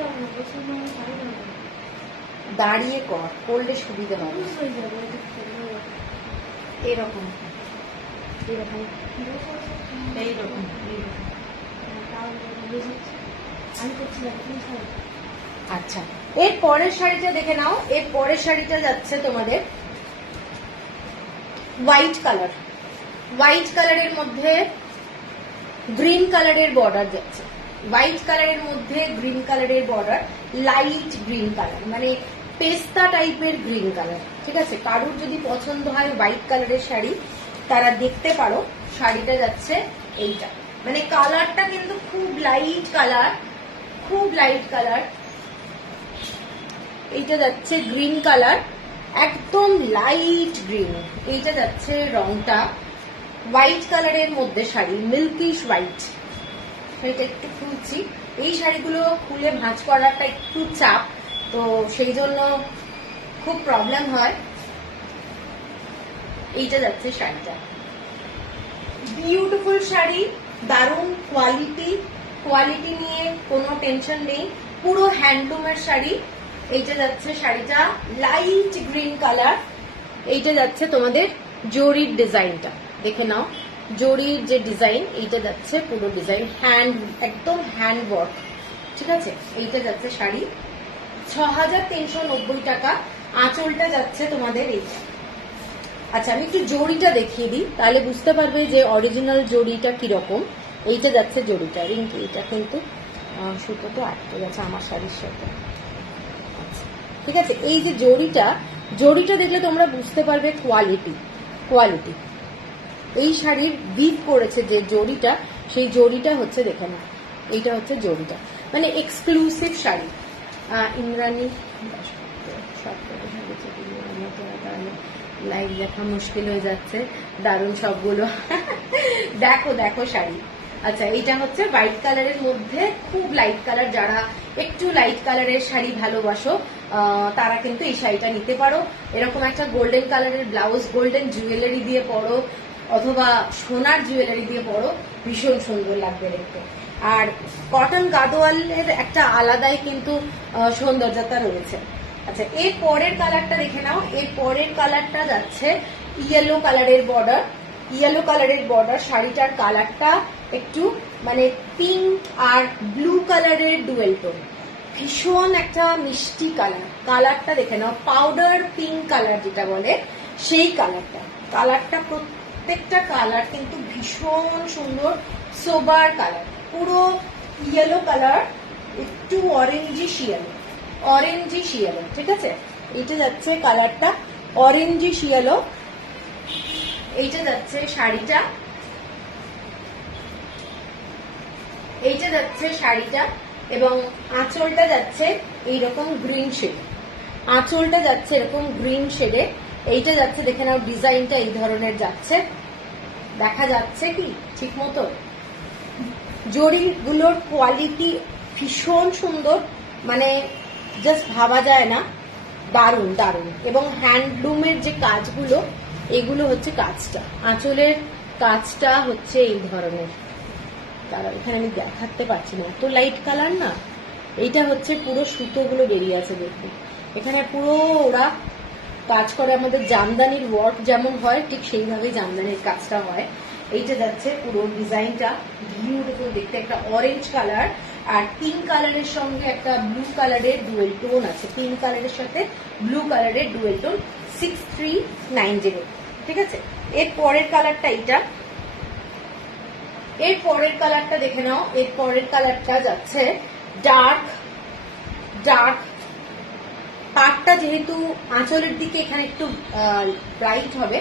দাঁড়িয়ে কর, করলে সুবিধা হবে। এরকম এরকম এইরকম, আচ্ছা। এর পরের শাড়িটা দেখে নাও। এর পরের শাড়িটা যাচ্ছে তোমাদের হোয়াইট কালার, হোয়াইট কালারের মধ্যে গ্রিন কালারের বর্ডার যাচ্ছে, হোয়াইট কালারের মধ্যে গ্রিন কালারের বর্ডার, লাইট গ্রিন কালার, মানে পেস্তা টাইপের গ্রিন কালার, ঠিক আছে। কারুর যদি পছন্দ হয় হোয়াইট কালারের শাড়ি, তারা দেখতে পারো। শাড়িটা যাচ্ছে এইটা, মানে কালারটা কিন্তু খুব লাইট কালার, খুব লাইট কালার। এইটা যাচ্ছে গ্রিন কালার, একদম লাইট গ্রিন। এইটা যাচ্ছে রংটা হোয়াইট কালারের মধ্যে শাড়ি, মিল্কিশ হোয়াইট। এটা একটু খুলছি, এই শাড়িগুলো খুলে ভাঁজ করাটা একটু চাপ, তো সেই জন্য খুব প্রবলেম হয়। এইটা যাচ্ছে শাড়িটা, বিউটিফুল শাড়ি, দারুণ কোয়ালিটি, কোয়ালিটি নিয়ে কোনো টেনশন নেই, পুরো হ্যান্ডলুমের শাড়ি। এইটা যাচ্ছে শাড়িটা লাইট গ্রিন কালার। এইটা যাচ্ছে তোমাদের জরির ডিজাইনটা, দেখে নাও জরির যে ডিজাইন, এইটা যাচ্ছে পুরো ডিজাইন হ্যান্ড, একদম হ্যান্ড ওয়ার্ক, ঠিক আছে। এইটা যাচ্ছে শাড়ি 6390 টাকা। আঁচলটা যাচ্ছে তোমাদের এইটা। আচ্ছা, আমি একটু জড়িটা দেখিয়ে দিই, তাহলে বুঝতে পারবে যে অরিজিনাল জড়িটা কিরকম। এইটা যাচ্ছে জড়িটা, রিঙ্কি এটা কিন্তু সুতো তো আটকে গেছে আমার শাড়ির সাথে, ঠিক আছে। এই যে জড়িটা দেখলে তোমরা বুঝতে পারবে কোয়ালিটি, কোয়ালিটি। এই শাড়ির বিট করেছে যে জড়িটা, সেই জড়িটা হচ্ছে, দেখে না, এইটা হচ্ছে জড়িটা, মানে এক্সক্লুসিভ শাড়ি। ইন্দ্রাণী লাইভ দেখা মুশকিল হয়ে যাচ্ছে, দারুণ সবগুলো। দেখো দেখো শাড়ি। আচ্ছা, এইটা হচ্ছে হোয়াইট কালারের মধ্যে খুব লাইট কালার, যারা একটু লাইট কালারের শাড়ি ভালোবাসো তারা কিন্তু এই শাড়িটা নিতে পারো। এরকম একটা গোল্ডেন কালারের ব্লাউজ, গোল্ডেন জুয়েলারি দিয়ে পরো অথবা সোনার জুয়েলারি দিয়ে পরো, ভীষণ সুন্দর লাগবে দেখতে। আর কটন গাদোয়ালের একটা আলাদাই কিন্তু সৌন্দর্যতা রয়েছে। আচ্ছা, এর পরের কালারটা দেখে নাও। এর পরের কালারটা যাচ্ছে ইয়েলো কালারের বর্ডার, ইয়েলো কালারের বর্ডার। শাড়িটার কালারটা একটু মানে পিঙ্ক আর ব্লু কালারের ডুয়েল টোন, ভীষণ একটা মিষ্টি কালার। কালারটা দেখে নাও, পাউডার পিঙ্ক কালার যেটা বলে, সেই কালারটা। কালারটা প্রত্যেকটা কালার কিন্তু ভীষণ সুন্দর, সোবার কালার, পুরো ইয়েলো কালার, একটু অরেঞ্জিশ ইয়েলো, অরেঞ্জিশ ইয়েলো, ঠিক আছে। এইটা যাচ্ছে কালারটা অরেঞ্জিশ ইয়েলো। এইটা যাচ্ছে শাড়িটা, এইটা যাচ্ছে শাড়িটা, এবং আঁচলটা যাচ্ছে এইরকম গ্রিন শেড, আঁচলটা যাচ্ছে এরকম গ্রিন শেডে। এইটা যাচ্ছে, দেখে নাও ডিজাইনটা এই ধরনের যাচ্ছে, দেখা যাচ্ছে কি ঠিক মতো। জরিগুলোর কোয়ালিটি ভীষণ সুন্দর, মানে জাস্ট ভাবা যায় না, দারুণ দারুণ। এবং হ্যান্ডলুমের যে কাজগুলো, এগুলো হচ্ছে কাজটা, আঁচলের কাজটা হচ্ছে এই ধরনের। তারা এখানে আমি দেখাতে পারছি না, তো লাইট কালার না। এইটা হচ্ছে পুরো সুতোগুলো বেরিয়ে আছে, দেখুন এখানে পুরো ওরা কাজ করে। আমাদের জামদানির ওয়ার্ক যেমন হয় ঠিক সেইভাবেই জামদানির কাজটা হয়। এইটা যাচ্ছে পুরো ডিজাইনটা বিউটিফুল দেখতে, একটা অরেঞ্জ কালার আর পিঙ্ক কালারের সঙ্গে একটা ব্লু কালারের ডুয়েল টোন আছে, পিঙ্ক কালারের সাথে ব্লু কালারের ডুয়েল টোন, 6390, ঠিক আছে। এর পরের কালারটা এইটা, এর পরের কালারটা দেখে নাও। এর পরের কালারটা যাচ্ছে ডার্ক ডার্ক। পাটটা যেহেতু আঁচলের দিকে এখানে একটু ব্রাইট হবে,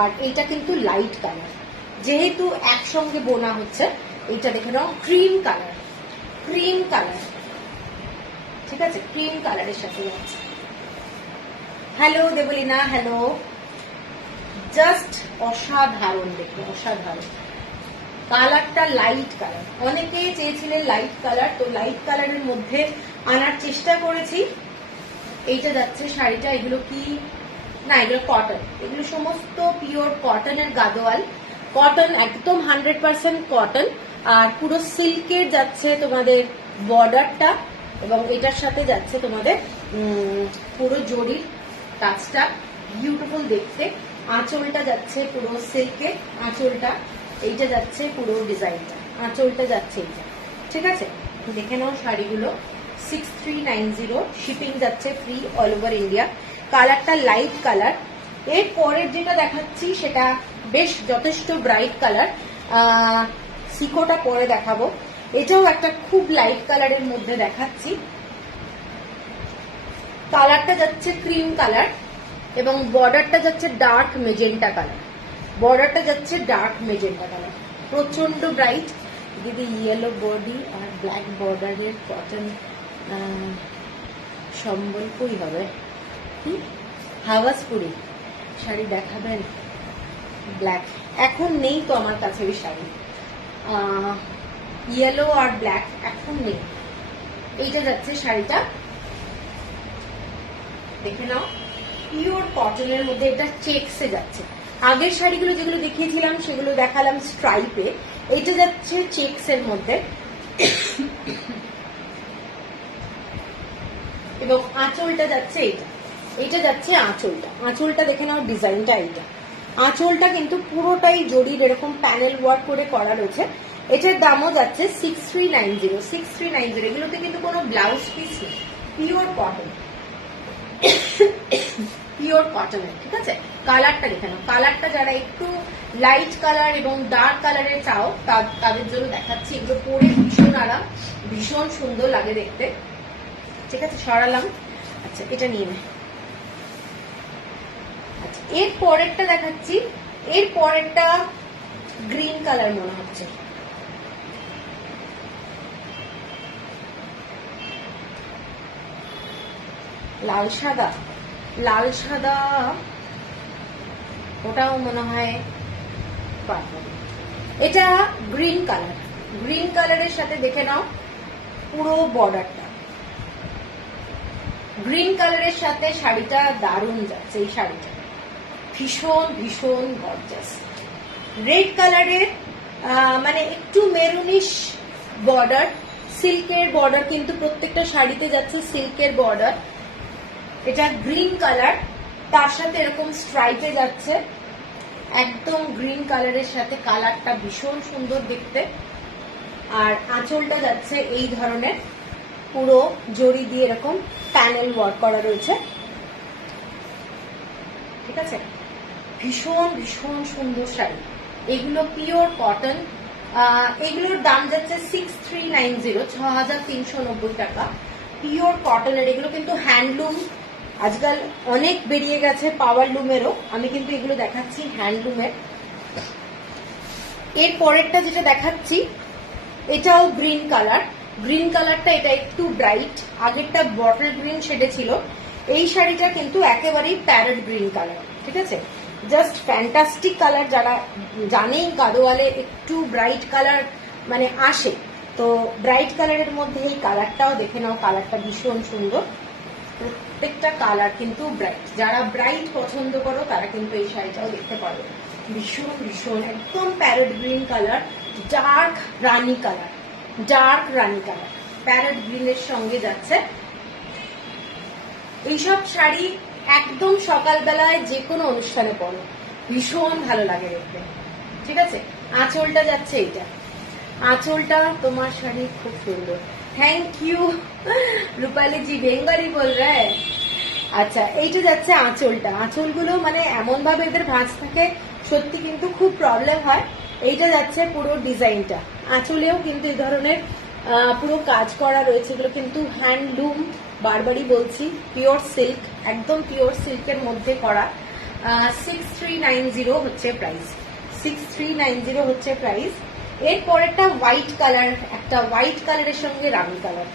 আর এইটা কিন্তু লাইট কালার, যেহেতু একসঙ্গে বোনা হচ্ছে। এইটা দেখে নাও ক্রিম কালার, ক্রিম কালার, ঠিক আছে, ক্রিম কালারের সাথে যাচ্ছে। Hello Debolina, hello. জাস্ট অসাধারণ, দেখো অসাধারণ। কালারটা লাইট কালার, অনেকে চেয়েছিলেন লাইট কালার, তো লাইট কালারের মধ্যে আনার চেষ্টা করেছি। এইটা যাচ্ছে শাড়িটা, এগুলো কি না, এগুলো কটন, এগুলো সমস্ত পিওর কটনের গাদোয়াল, কটন একদম 100% কটন। আর পুরো সিল্কের যাচ্ছে তোমাদের বর্ডারটা, এবং এটার সাথে যাচ্ছে তোমাদের পুরো জরির কাজটা, বিউটিফুল দেখতে। আঁচলটা যাচ্ছে পুরো সিল্কের আঁচলটা, এইটা যাচ্ছে পুরো ডিজাইনটা, আঁচলটা যাচ্ছে এইটা, ঠিক আছে। দেখে নাও শাড়িগুলো 6390, শিপিং যাচ্ছে ফ্রি অল ওভার ইন্ডিয়া। কালারটা লাইট কালার। এর পরের যেটা দেখাচ্ছি সেটা বেশ যথেষ্ট ব্রাইট কালার, সিকোটা পরে দেখাবো। এটাও একটা খুব লাইট কালারের মধ্যে দেখাচ্ছি। কালারটা যাচ্ছে ক্রিম কালার এবং বর্ডারটা যাচ্ছে ডার্ক মেজেন্টা কালার। বর্ডারটা যাচ্ছে ডার্ক মেজেন্টা কালার, প্রচন্ড ব্রাইট। দিদি ইয়েলো বডি আর ব্ল্যাক বর্ডারের কটন সম্বলপুরি হবে, হাওয়াজপুরি শাড়ি দেখাবেন? ব্ল্যাক এখন নেই তো আমার কাছে ওই শাড়ি, ইয়েলো আর ব্ল্যাক এখন নেই। এইটা যাচ্ছে শাড়িটা, দেখে নাও, পিওর কটনের মধ্যে, এটা চেকসে যাচ্ছে। আগের শাড়িগুলো যেগুলো দেখিয়েছিলাম সেগুলো দেখালাম স্ট্রাইপে, এইটা যাচ্ছে চেকসের মধ্যে। এবং আঁচলটা যাচ্ছে এইটা যাচ্ছে আঁচলটা। আঁচলটা দেখে নাও, ডিজাইনটা এইটা। আঁচলটা কিন্তু পুরোটাই জরির এরকম প্যানেল ওয়ার্ক করে করা রয়েছে। এটার দামও যাচ্ছে 6390। 6390 এগুলোতে কিন্তু কোনো ব্লাউজ পিস নেই, পিওর কটন, পিওর কটনের। ঠিক আছে, কালারটা দেখে নাও, কালারটা যারা একটু লাইট কালার এবং ডার্ক কালারের চাও তাদের জন্য দেখাচ্ছি। এগুলো পরে ভীষণ আরাম, ভীষণ সুন্দর লাগে দেখতে। ঠিক আছে, সরালাম। আচ্ছা, এটা নিয়ে নে। আচ্ছা, এর পরেরটা দেখাচ্ছি। এর পরেরটা গ্রিন কালার মনে হচ্ছে, লাল সাদা, লাল সাদা, ওটাও মনে হয় পারবো। এটা গ্রিন কালার, গ্রিন কালারের সাথে দেখে নাও পুরো বর্ডারটা গ্রিন কালারের সাথে। শাড়িটা দারুণ যাচ্ছে, এই শাড়িটা ভীষণ ভীষণ গর্জাস। রেড কালারের মানে একটু মেরুনিশ বর্ডার, সিল্কের বর্ডার, কিন্তু প্রত্যেকটা শাড়িতে যাচ্ছে সিল্কের বর্ডার। এটা গ্রিন কালার, তার সাথে এরকম স্ট্রাইপে যাচ্ছে, একদম গ্রিন কালারের সাথে। কালারটা ভীষণ সুন্দর দেখতে। আর আঁচলটা যাচ্ছে এই ধরনের, পুরো জড়ি দিয়ে এরকম প্যানেল ওয়ার্ক করা রয়েছে। ঠিক আছে, ভীষণ ভীষণ সুন্দর শাড়ি। এগুলো পিওর কটন, এগুলোর দাম যাচ্ছে 6390, 6390 টাকা। পিওর কটনের, এগুলো কিন্তু হ্যান্ডলুম। আজকাল অনেক বেরিয়ে গেছে পাওয়ার লুমেরও, আমি কিন্তু এগুলো দেখাচ্ছি হ্যান্ডলুমের। এর পরেরটা যেটা দেখাচ্ছি এটাও গ্রিন কালার। গ্রিন কালারটা এটা একটু ব্রাইট, আগেরটা বটল গ্রিন শেডে ছিল। এই শাড়িটা কিন্তু একেবারেই প্যারট গ্রিন কালার। ঠিক আছে, জাস্ট ফ্যান্টাস্টিক কালার। যারা জানেই গাদোয়ালে একটু ব্রাইট কালার মানে আসে, তো ব্রাইট কালারের মধ্যে এই কালারটাও দেখে নাও, কালারটা ভীষণ সুন্দর। প্রত্যেকটা কালার কিন্তু ব্রাইট, যারা ব্রাইট পছন্দ করো তারা কিন্তু এই শাড়িটাও দেখতে পারো। ভীষণ ভীষণ একদম প্যারট গ্রিন কালার, ডার্ক রানি কালার, ডার্ক রানি কালার, প্যারট গ্রিনের সঙ্গে যাচ্ছে। এইসব শাড়ি একদম সকালবেলায় যে কোনো অনুষ্ঠানে পরো, ভীষণ ভালো লাগে দেখতে। ঠিক আছে, আঁচলটা যাচ্ছে এইটা। আঁচলটা তোমার শাড়ি খুব সুন্দর, থ্যাংক ইউ রূপালী জি, বেঙ্গলি বল রা হ্যায়। আচ্ছা, এইটা যাচ্ছে আঁচলটা। আঁচলগুলো মানে এমন ভাবে এদের ভাঁজ থাকে, সত্যি কিন্তু খুব প্রবলেম হয়। এইটা যাচ্ছে পুরো ডিজাইনটা। আঁচলেও কিন্তু এই ধরনের পুরো কাজ করা রয়েছে। এগুলো কিন্তু হ্যান্ডলুম, বারবারই বলছি, পিওর সিল্ক, একদম পিওর সিল্কের মধ্যে করা। 6390 হচ্ছে প্রাইস, 6390 হচ্ছে প্রাইস। এরপর একটা হোয়াইট কালার, একটা হোয়াইট কালারের সঙ্গে রানি কালার,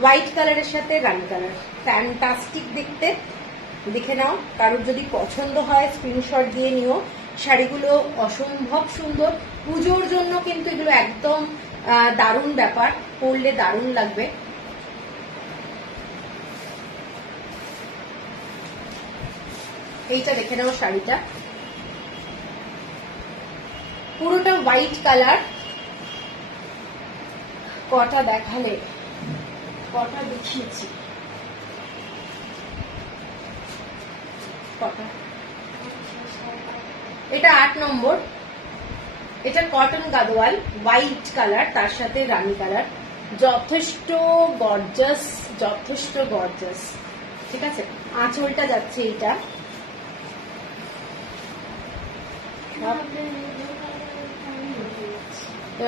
হোয়াইট কালারের সাথে রানি কালার, ফ্যান্টাস্টিক দেখতে। দেখে নাও, কারোর যদি পছন্দ হয় স্ক্রিনশট দিয়ে নিও। শাড়িগুলো অসম্ভব সুন্দর, পুজোর জন্য কিন্তু এগুলো একদম দারুণ ব্যাপার, পরলে দারুণ লাগবে। এইটা দেখে নাও, শাড়িটা পুরোটা হোয়াইট কালার। কটা দেখালে, কটা দেখিয়েছি, কটা, এটা 8 নম্বর। এটা কটন গাদোয়াল, হোয়াইট কালার, তার সাথে রানী কালার, যথেষ্ট গর্জাস, যথেষ্ট গর্জাস। ঠিক আছে, আঁচলটা যাচ্ছে এইটা।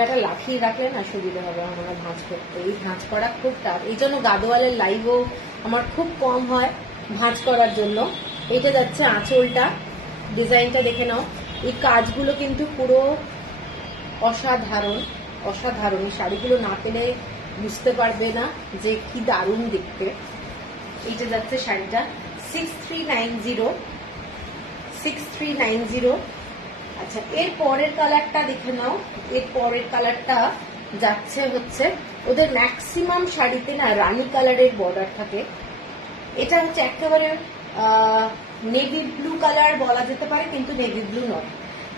এটা লাফিয়ে রাখলে না সুবিধা হবে আমরা ভাঁজ করতে। এই ভাঁজ করা খুব টাফ, এই জন্য গাদোয়ালের লাইভও আমার খুব কম হয় ভাঁজ করার জন্য। এটা যাচ্ছে আঁচলটা, ডিজাইনটা দেখে নাও, এই কাজগুলো কিন্তু পুরো অসাধারণ অসাধারণ। শাড়িগুলো না পেলে বুঝতে পারবে না যে কি দারুণ দেখতে। এইটা যাচ্ছে শাড়িটা 6390। আচ্ছা, এর পরের কালারটা দেখে নাও। এর পরের কালারটা যাচ্ছে হচ্ছে, ওদের ম্যাক্সিমাম শাড়িতে না রানী কালারের বর্ডার থাকে। এটা হচ্ছে একেবারে নেভি ব্লু কালার বলা যেতে পারে, কিন্তু নেভি ব্লু নয়।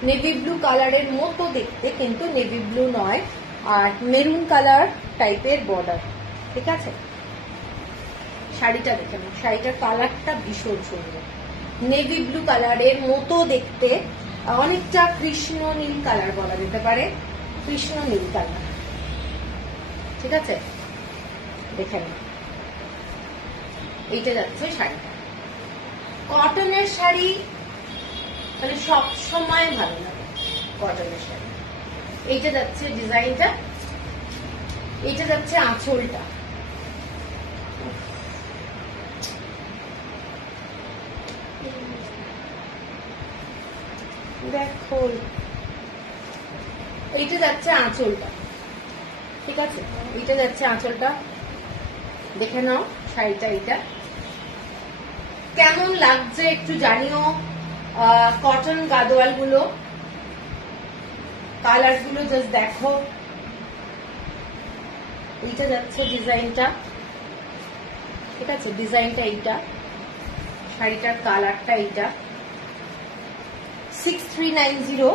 নেভি ব্লু কালারের মতো দেখতে, কিন্তু নেভি ব্লু নয়। আর মেরুন কালার টাইপের বর্ডার, ঠিক আছে। শাড়িটা দেখে নাও, শাড়িটার কালারটা ভীষণ সুন্দর, নেভি ব্লু কালারের মতো দেখতে, অনেকটা কৃষ্ণ নীল কালার বলা যেতে পারে, কৃষ্ণ নীল কালার, ঠিক আছে। দেখে নাও, এইটা যাচ্ছে শাড়িটা। কটনের শাড়ি মানে সব সময় ভালো লাগে, কটনের শাড়ি। এইটা যাচ্ছে ডিজাইনটা, এইটা যাচ্ছে আঁচলটা। দেখো, এইটা যাচ্ছে আঁচলটা, ঠিক আছে। এইটা যাচ্ছে আঁচলটা, দেখে নাও শাড়িটা। এইটা কেমন লাগছে একটু জানিও। কটন গাদোয়াল গুলো, কালার গুলো জাস্ট দেখো। এইটা যাচ্ছে ডিজাইনটা, ঠিক আছে। ডিজাইনটা এইটা, শাড়িটার কালারটা এইটা 6390।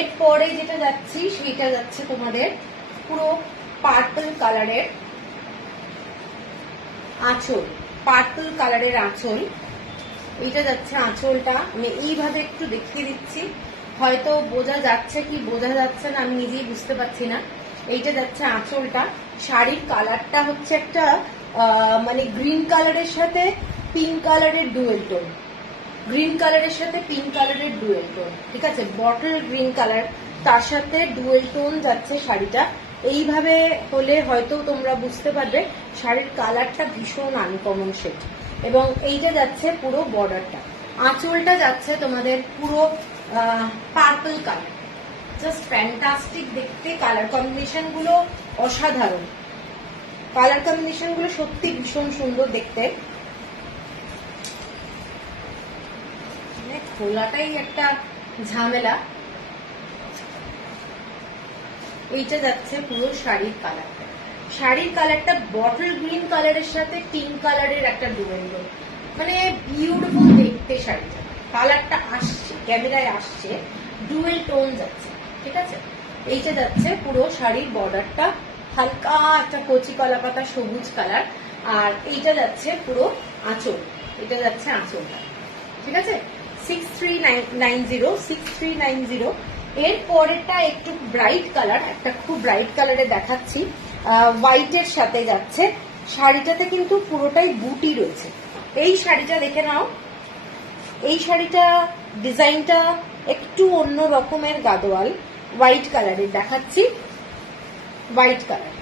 এরপরে যেটা যাচ্ছি সেটা যাচ্ছে তোমাদের পুরো পার্পল কালারের আঁচল, পার্পল কালারের আঁচল। এইটা যাচ্ছে আঁচলটা। আমি এইভাবে একটু দেখিয়ে দিচ্ছি, হয়তো বোঝা যাচ্ছে কি বোঝা যাচ্ছে না আমি নিজেই বুঝতে পারছি না। এইটা যাচ্ছে আঁচলটা। শাড়ির কালারটা হচ্ছে একটা মানে গ্রিন কালারের সাথে পিঙ্ক কালারের ডুয়েল টোন, গ্রিন কালারের সাথে পিঙ্ক কালারের ডুয়েল টোন, ঠিক আছে। বটল গ্রিন কালার, তার সাথে ডুয়েল টোন যাচ্ছে শাড়িটা। এইভাবে হলে হয়তো তোমরা বুঝতে পারবে শাড়ির কালারটা ভীষণ আনকমন শেড। এবং এইটা যাচ্ছে পুরো বর্ডারটা। আঁচলটা যাচ্ছে তোমাদের পুরো পার্পল কালার, জাস্ট ফ্যান্টাস্টিক দেখতে। কালার কম্বিনেশন গুলো অসাধারণ, কালার কম্বিনেশন গুলো সত্যি ভীষণ সুন্দর দেখতে। খোলাটাই একটা ঝামেলা। এইটা যাচ্ছে পুরো শাড়ির কালারটা। শাড়ির কালারটা বটল গ্রিন কালারের সাথে পিঙ্ক কালারের একটা ডুয়েল টোন, মানে বিউটিফুল দেখতে শাড়িটা। কালারটা আসছে, ক্যামেরায় আসছে, ডুয়েল টোন যাচ্ছে, ঠিক আছে। এইটা যাচ্ছে পুরো শাড়ির বর্ডারটা, হালকা একটা কচি কলা পাতা সবুজ কালার। আর এইটা যাচ্ছে পুরো আঁচল, এটা যাচ্ছে আঁচলটা, ঠিক আছে। 6390। এর পরেরটা একটু ব্রাইট কালার, একটা খুব ব্রাইট কালারে দেখাচ্ছি, হোয়াইটের সাথে যাচ্ছে। শাড়িটাতে কিন্তু পুরোটাই বুটি রয়েছে। এই শাড়িটা দেখে নাও, এই শাড়িটা ডিজাইনটা একটু অন্য রকমের গাদোয়াল, হোয়াইট কালারের দেখাচ্ছি, হোয়াইট কালার।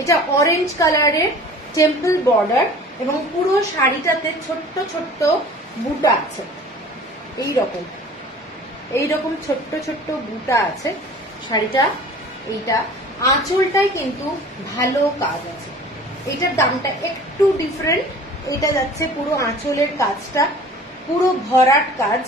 এটা অরেঞ্জ কালারের টেম্পল বর্ডার এবং পুরো শাড়িটাতে ছোট্ট ছোট্ট বুটা আছে, এইরকম এইরকম ছোট্ট ছোট্ট বুটা আছে শাড়িটা। এইটা আঁচলটাই কিন্তু ভালো কাজ আছে। এটার দামটা একটু ডিফারেন্ট। এটা যাচ্ছে পুরো আঁচলের কাজটা, পুরো ভরাট কাজ,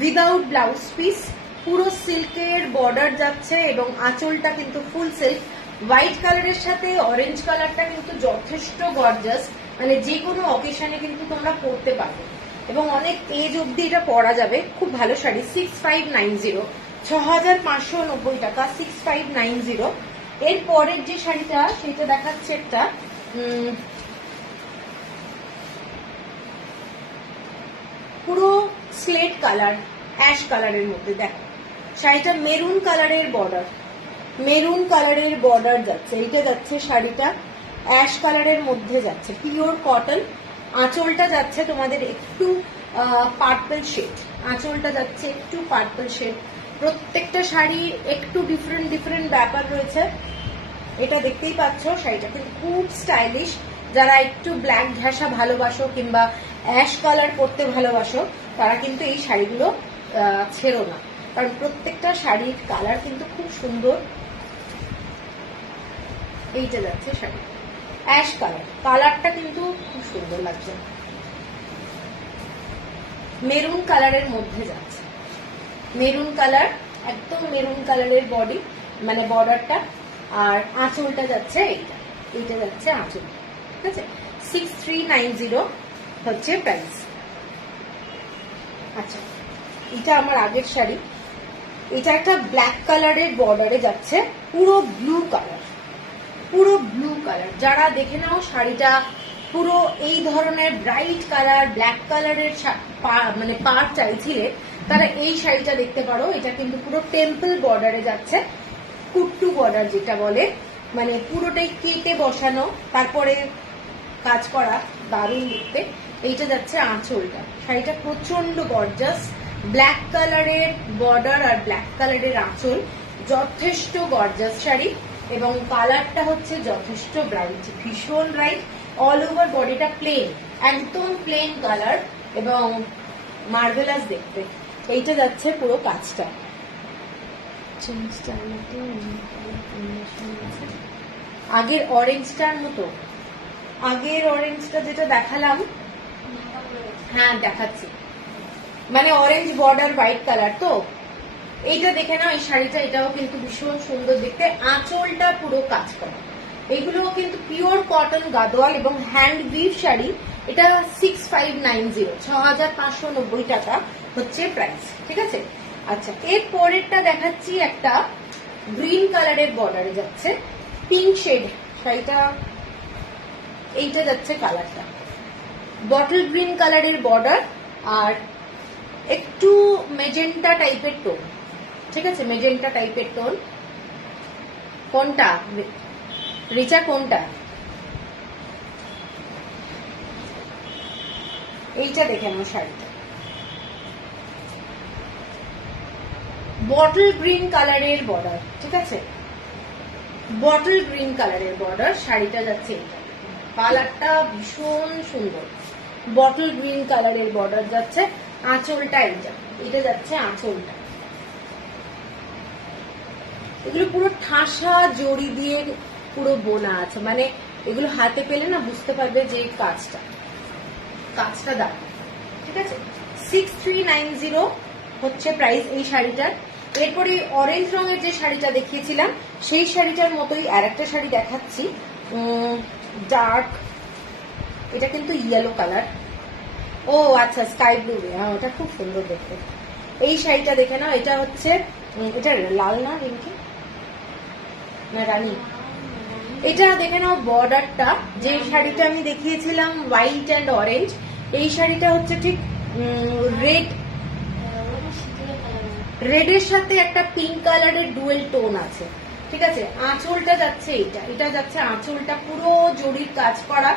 উইদাউট ব্লাউজ পিস, পুরো সিল্কের বর্ডার যাচ্ছে এবং আঁচলটা কিন্তু ফুল সিল্ক। হোয়াইট কালারের সাথে অরেঞ্জ কালারটা কিন্তু যথেষ্ট গর্জাস, মানে যে কোনো অকেশনে কিন্তু তোমরা পরতে পারবে এবং অনেক এজ অব্দি এটা পরা যাবে। খুব ভালো শাড়ি। 6590, 6590 টাকা, 6590। এর পরের যে শাড়িটা সেটা দেখাচ্ছে একটা পুরো স্লেট কালার, অ্যাশ কালারের মধ্যে। দেখো শাড়িটা মেরুন কালারের বর্ডার, মেরুন কালারের বর্ডার যাচ্ছে। এইটা যাচ্ছে শাড়িটা অ্যাশ কালারের মধ্যে যাচ্ছে, পিওর কটন। আঁচলটা যাচ্ছে তোমাদের একটু পার্পল শেড, আঁচলটা যাচ্ছে একটু পার্পল শেড। প্রত্যেকটা শাড়ি একটু ডিফারেন্ট ডিফারেন্ট ব্যাপার রয়েছে। এটা দেখতেই পাচ্ছ, শাড়িটা কিন্তু খুব স্টাইলিশ। যারা একটু ব্ল্যাক ঘেঁষা ভালোবাসো কিংবা অ্যাশ কালার পরতে ভালোবাসো তারা কিন্তু এই শাড়িগুলো ছেড়ো না, কারণ প্রত্যেকটা শাড়ির কালার কিন্তু খুব সুন্দর। এইটা যাচ্ছে শাড়ি অ্যাশ কালার, কালারটা কিন্তু খুব সুন্দর লাগছে, মেরুন কালারের মধ্যে যাচ্ছে, মেরুন কালার, একদম মেরুন কালারের বডি মানে বর্ডারটা, আর আঁচলটা যাচ্ছে এইটা, এইটা যাচ্ছে আঁচল। ঠিক আছে, 6390 হচ্ছে প্রাইস। আচ্ছা, এটা আমার আগের শাড়ি, এটা একটা ব্ল্যাক কালারের বর্ডারে যাচ্ছে, পুরো ব্লু কালার, পুরো ব্লু কালার। যারা দেখে নাও শাড়িটা পুরো এই ধরনের ব্রাইট কালার ব্ল্যাক কালারের মানে পাড় চাইছিলে, তারা এই শাড়িটা দেখতে পারো। এটা কিন্তু পুরো টেম্পল বর্ডারে যাচ্ছে, কুট্টু বর্ডার যেটা বলে, মানে পুরোটাই কেটে বসানো, তারপরে কাজ করা, দারুণ দেখতে। এইটা যাচ্ছে আঁচলটা, শাড়িটা প্রচন্ড গর্জাস, ব্ল্যাক কালারের বর্ডার আর ব্ল্যাক কালারের আঁচল, যথেষ্ট গর্জাস শাড়ি, এবং কালারটা হচ্ছে যথেষ্ট ব্রাইট, ভীষণ ব্রাইট। অল ওভার বডিটা প্লেন, একদম প্লেন কালার এবং মার্ভেলাস দেখতে। এইটা যাচ্ছে পুরো কাজটা, আগের অরেঞ্জটার মতো, আগের অরেঞ্জটা যেটা দেখালাম, হ্যাঁ দেখাচ্ছি, মানে অরেঞ্জ বর্ডার হোয়াইট কালার। তো এইটা দেখে নাও, এই শাড়িটা, এটাও কিন্তু ভীষণ সুন্দর দেখতে, আঁচলটা পুরো কাজ করা। এগুলো কিন্তু পিওর কটন গাদোয়াল এবং হ্যান্ড উইভ শাড়ি। এটা 6590, 6590 টাকা হচ্ছে প্রাইস। ঠিক আছে, আচ্ছা এর পরেরটা দেখাচ্ছি, একটা গ্রিন কালারের বর্ডারে যাচ্ছে, পিঙ্ক শেড শাড়িটা, এইটা যাচ্ছে কালারটা, বটল গ্রিন কালারের বর্ডার আর একটু মেজেন্টা টাইপের টোন। ঠিক আছে, মেজেন্টা টাইপের টোন। কোনটা রিচা, কোনটা? এইটা দেখে নাও শাড়িটা, বটল গ্রিন কালারের বর্ডার। ঠিক আছে, বটল গ্রিন কালারের বর্ডার, শাড়িটা যাচ্ছে এইটা, কালারটা ভীষণ সুন্দর, বটল গ্রিন কালারের বর্ডার যাচ্ছে, আঁচলটা এইটা, এটা যাচ্ছে আঁচলটা। এগুলো পুরো ঠাসা জড়ি দিয়ে পুরো বোনা আছে, মানে এগুলো হাতে পেলে না বুঝতে পারবে যে কাজটা, কাজটা দারুণ। ঠিক আছে, 6390 হচ্ছে প্রাইস এই শাড়িটার। এরপরে অরেঞ্জ রঙের যে শাড়িটা দেখিয়েছিলাম সেই শাড়িটার মতোই আরেকটা শাড়ি দেখাচ্ছি, ডার্ক, এটা কিন্তু ইয়েলো কালার। ও আচ্ছা, স্কাই ব্লু, হ্যাঁ ওটা খুব সুন্দর দেখতে। এই শাড়িটা দেখে নাও, এটা হচ্ছে, এটা লাল না রিঙ্কি না রানী, এটা দেখে নাও বর্ডারটা। যে শাড়িটা আমি দেখিয়েছিলাম হোয়াইট অ্যান্ড অরেঞ্জ, এই শাড়িটা হচ্ছে ঠিক রেড, রেডের সাথে একটা পিঙ্ক কালারের ডুয়েল টোন আছে। ঠিক আছে, আঁচলটা যাচ্ছে এইটা, এটা যাচ্ছে আঁচলটা, পুরো জরির কাজ করা,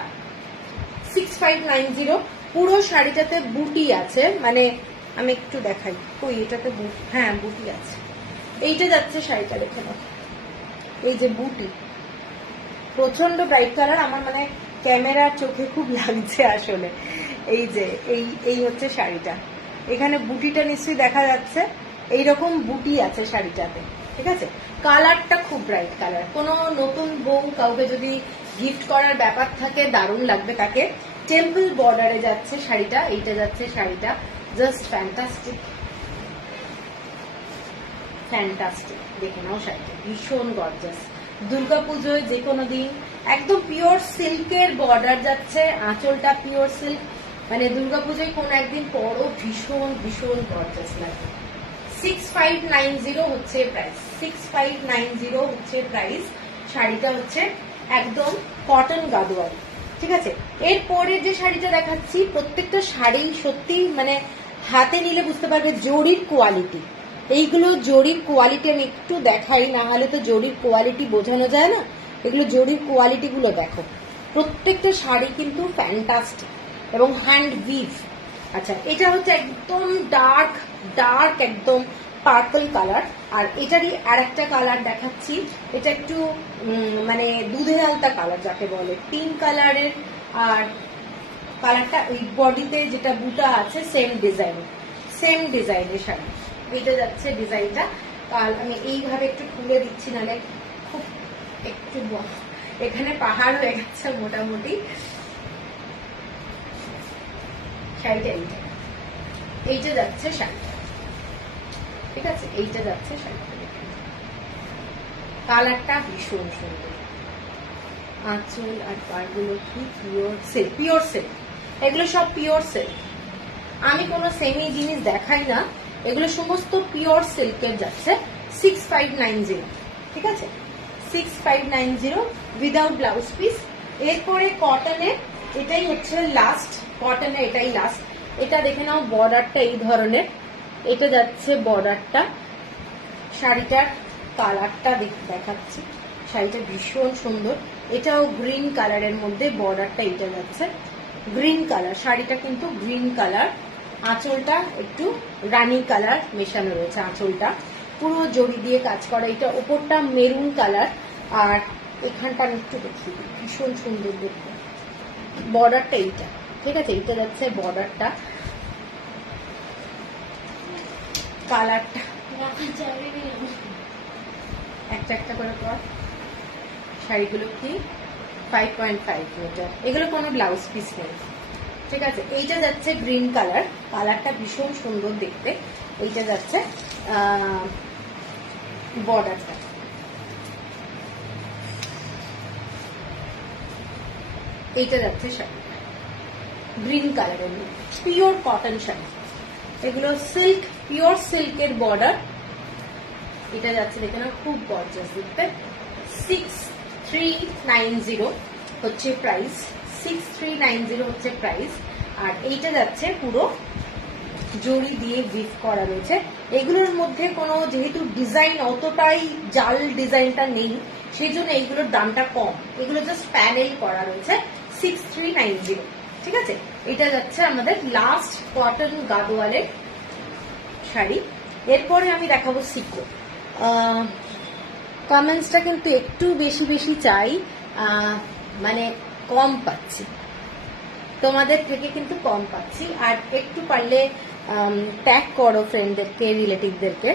6590। পুরো শাড়িটাতে বুটি আছে, মানে আমি একটু দেখাই, কই এটাতে বুটি, হ্যাঁ বুটি আছে। এইটা যাচ্ছে শাড়িটা দেখে নাও, এই যে বুটি, প্রচন্ড ব্রাইট কালার, আমার মানে ক্যামেরার চোখে খুব লাগছে আসলে। এই যে এই হচ্ছে শাড়িটা, এখানে বুটিটা নিশ্চয়ই দেখা যাচ্ছে, এইরকম বুটি আছে শাড়িটাতে। ঠিক আছে, কালারটা খুব ব্রাইট কালার, কোনো নতুন বউ কাউকে যদি গিফট করার ব্যাপার থাকে দারুণ লাগবে তাকে। টেম্পল বর্ডারে যাচ্ছে শাড়িটা, এইটা যাচ্ছে শাড়িটা, জাস্ট ফ্যান্টাস্টিক, ফ্যান্টাস্টিক। দেখে নাও শাড়িটা ভীষণ গর্জাস, দুর্গাপুজোয় যে কোনো দিন, একদম পিওর সিল্কের বর্ডার যাচ্ছে, আঁচলটা পিওর সিল্ক, মানে দুর্গাপুজোয় কোন একদিন পরও ভীষণ ভীষণ গর্জাস লাগবে। 6590 হচ্ছে প্রাইস, 6590 হচ্ছে প্রাইস। শাড়িটা হচ্ছে একদম কটন গাদোয়াল। ঠিক আছে, এরপরে যে শাড়িটা দেখাচ্ছি, প্রত্যেকটা শাড়ি সত্যি মানে হাতে নিলে বুঝতে পারবে জরির কোয়ালিটি। এইগুলো জরির কোয়ালিটি আমি একটু দেখাই, না হলে তো জরির কোয়ালিটি বোঝানো যায় না। এগুলো জরির কোয়ালিটি গুলো দেখো, প্রত্যেকটা শাড়ি কিন্তু ফ্যান্টাস্টিক এবং হ্যান্ড উইভ। আচ্ছা, এটা হচ্ছে একদম ডার্ক ডার্ক একদম পার্পল কালার, আর এটারই আরেকটা কালার দেখাচ্ছি, এটা একটু মানে দুধে আলতা কালার যাকে বলে, পিঙ্ক কালারের, আর কালারটা ওই বডিতে যেটা বুটা আছে সেম ডিজাইন, সেম ডিজাইনের শাড়ি। এইটা যাচ্ছে ডিজাইনটা। কাল আমি এইভাবে একটু খুলে দিচ্ছি, নাহলে খুব একটু এখানে পাহাড় হয়ে গেছে মোটামুটি। শাড়িটা এইটা যাচ্ছে শাড়িটা, ঠিক আছে, এইটা যাচ্ছে শাড়িটা। কালারটা ভীষণ সুন্দর, আঁচল আর পাড়গুলো কি পিওর সিল্ক, পিওর সিল্ক, এগুলো সব পিওর সিল্ক। আমি কোনো সেমি জিনিস দেখাই না, এগুলো সমস্ত পিওর সিল্কের যাচ্ছে 6590, ঠিক আছে, 6590 উইদাউট ব্লাউজ পিস। এরপরে কটনে, এটাই হচ্ছে লাস্ট, কটনে এটাই লাস্ট। এটা দেখে নাও, বর্ডারটা এই ধরনের, এটা যাচ্ছে বর্ডারটা। শাড়িটার কালারটা দেখাচ্ছি, শাড়িটা ভীষণ সুন্দর, এটাও গ্রিন কালারের মধ্যে বর্ডারটা, এটা যাচ্ছে গ্রিন কালার, শাড়িটা কিন্তু গ্রিন কালার। আঁচলটা একটু রানী কালার মেশানো রয়েছে, আঁচলটা পুরো জড়ি দিয়ে কাজ করা। এটা ওপরটা মেরুন কালার, আর এখানটা একটু দেখি, ভীষণ সুন্দর দেখতে। বর্ডারটা এইটা, ঠিক আছে, এইটা যাচ্ছে বর্ডারটা। কালারটা একটা একটা করে পর। শাড়িগুলো কি 5.5 মিটার, এগুলো কোনো ব্লাউজ পিস নেই, ঠিক আছে। এইটা যাচ্ছে গ্রিন কালার, কালারটা ভীষণ সুন্দর দেখতে। এইটা যাচ্ছে বর্ডারটা, এইটা যাচ্ছে শাড়ি গ্রিন কালারের, পিওর কটন শাড়ি, এগুলো সিল্ক, পিওর সিল্কের বর্ডার। এটা যাচ্ছে দেখে না, খুব গর্জাস দেখতে। 6390 হচ্ছে প্রাইস, 6390 হচ্ছে প্রাইস। আর এইটা যাচ্ছে পুরো জড়ি দিয়ে গিফট করা রয়েছে। এগুলোর মধ্যে কোনো, যেহেতু ডিজাইন অতটাই জাল ডিজাইনটা নেই, সেই জন্য এইগুলোর দামটা কম। এগুলো জাস্ট প্যানেল করা রয়েছে, 6390, ঠিক আছে। এটা যাচ্ছে আমাদের লাস্ট কটন গাদোয়ালের শাড়ি। এরপরে আমি দেখাবো সিকো। কমেন্টসটা কিন্তু একটু বেশি বেশি চাই, মানে কম পাচ্ছি তোমাদের থেকে, কিন্তু কম পাচ্ছি। আর একটু পারলে ট্যাগ করো ফ্রেন্ডদেরকে, রিলেটিভদেরকে।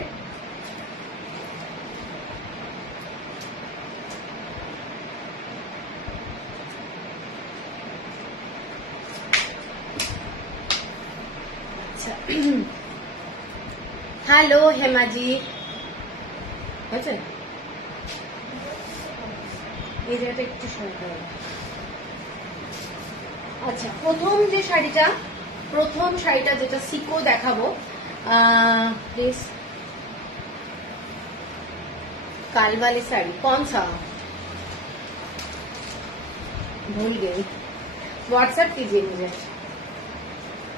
আচ্ছা, হ্যালো হেমাজি, হয়েছে এই জায়গাটা একটু সুন্দর। আচ্ছা, প্রথম শাড়িটা যেটা সিকো দেখাবো, प्लीज काल वाली साड़ी कौन सा भूल गई, व्हाट्सएप कीजिए मुझे।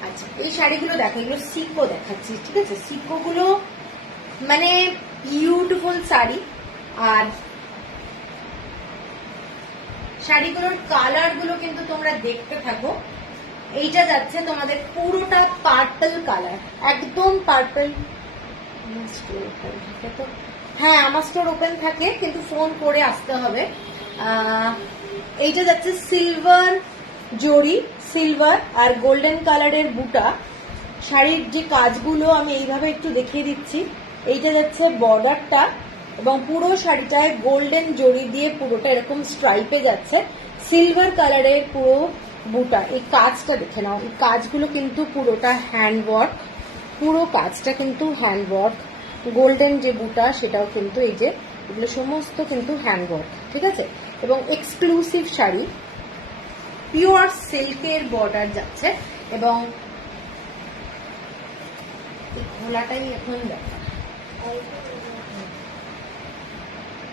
আচ্ছা, এই শাড়িগুলো দেখো, এগুলো সিকো দেখাচ্ছি, ঠিক আছে। সিকো গুলো মানে বিউটিফুল শাড়ি, আর শাড়িগুলোর কালার গুলো কিন্তু তোমরা দেখতে থাকো। এইটা যাচ্ছে তোমাদের পুরোটা পার্পল কালার, একদম পার্পল। হ্যাঁ, আমার স্টোর ওপেন থাকে, কিন্তু ফোন করে আসতে হবে। এইটা যাচ্ছে সিলভার জড়ি, সিলভার আর গোল্ডেন কালারের বুটা। শাড়ির যে কাজগুলো আমি এইভাবে একটু দেখিয়ে দিচ্ছি। এইটা যাচ্ছে বর্ডারটা, এবং পুরো শাড়িটায় গোল্ডেন জড়ি দিয়ে পুরোটা এরকম স্ট্রাইপে যাচ্ছে, সিলভার কালারের পুরো বুটা। এই কাজটা দেখে নাও, এই কাজগুলো কিন্তু পুরোটা হ্যান্ডওয়ার্ক, পুরো কাজটা কিন্তু হ্যান্ডওয়ার্ক। গোল্ডেন যে বুটা সেটাও কিন্তু, এই যে এগুলো সমস্ত কিন্তু হ্যান্ডওয়ার্ক, ঠিক আছে। এবং এক্সক্লুসিভ শাড়ি, পিওর সিল্কের বর্ডার যাচ্ছে, এবং ঘোলাটাই এখন দেখা,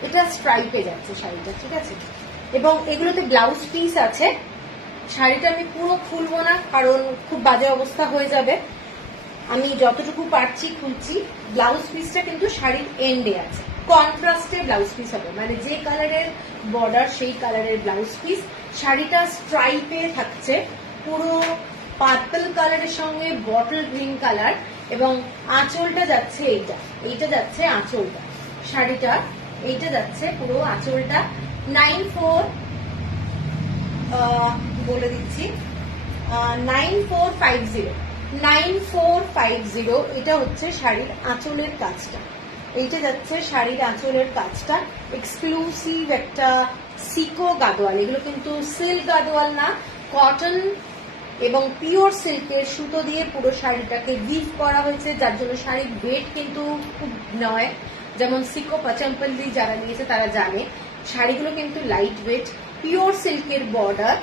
এটা স্ট্রাইপে যাচ্ছে শাড়িটা, ঠিক আছে। এবং এগুলোতে ব্লাউজ পিস আছে। শাড়িটা আমি পুরো খুলবো না, কারণ খুব বাজে অবস্থা হয়ে যাবে। আমি যতটুকু পারছি খুলছি। ব্লাউজ পিসটা কিন্তু শাড়ির এন্ডে আছে, কন্ট্রাস্টে ব্লাউজ পিস হবে, মানে যে কালারের বর্ডার সেই কালারের ব্লাউজ পিস। শাড়িটা স্ট্রাইপে থাকছে, পুরো পার্পল কালারের সঙ্গে বটল গ্রিন কালার, এবং আঁচলটা যাচ্ছে এইটা যাচ্ছে আঁচলটা শাড়িটা, এইটা যাচ্ছে পুরো আঁচলটা। 94 বলে দিচ্ছি, 9450 9450। এটা হচ্ছে শাড়ির আঁচলের কাজটা, এইটা যাচ্ছে শাড়ির আঁচলের কাজটা, এক্সক্লুসিভ একটা সিকো গাদোয়াল। এগুলো কিন্তু সিল্ক গাদোয়াল না, কটন এবং পিওর সিল্কের সুতো দিয়ে পুরো শাড়িটাকে উইভ করা হয়েছে, যার জন্য শাড়ির ওয়েট কিন্তু খুব নয়। যেমন সিকো পাচাম্পল্লি যারা নিয়েছে তারা জানে শাড়িগুলো কিন্তু লাইট ওয়েট, পিওর সিল্কের বর্ডার,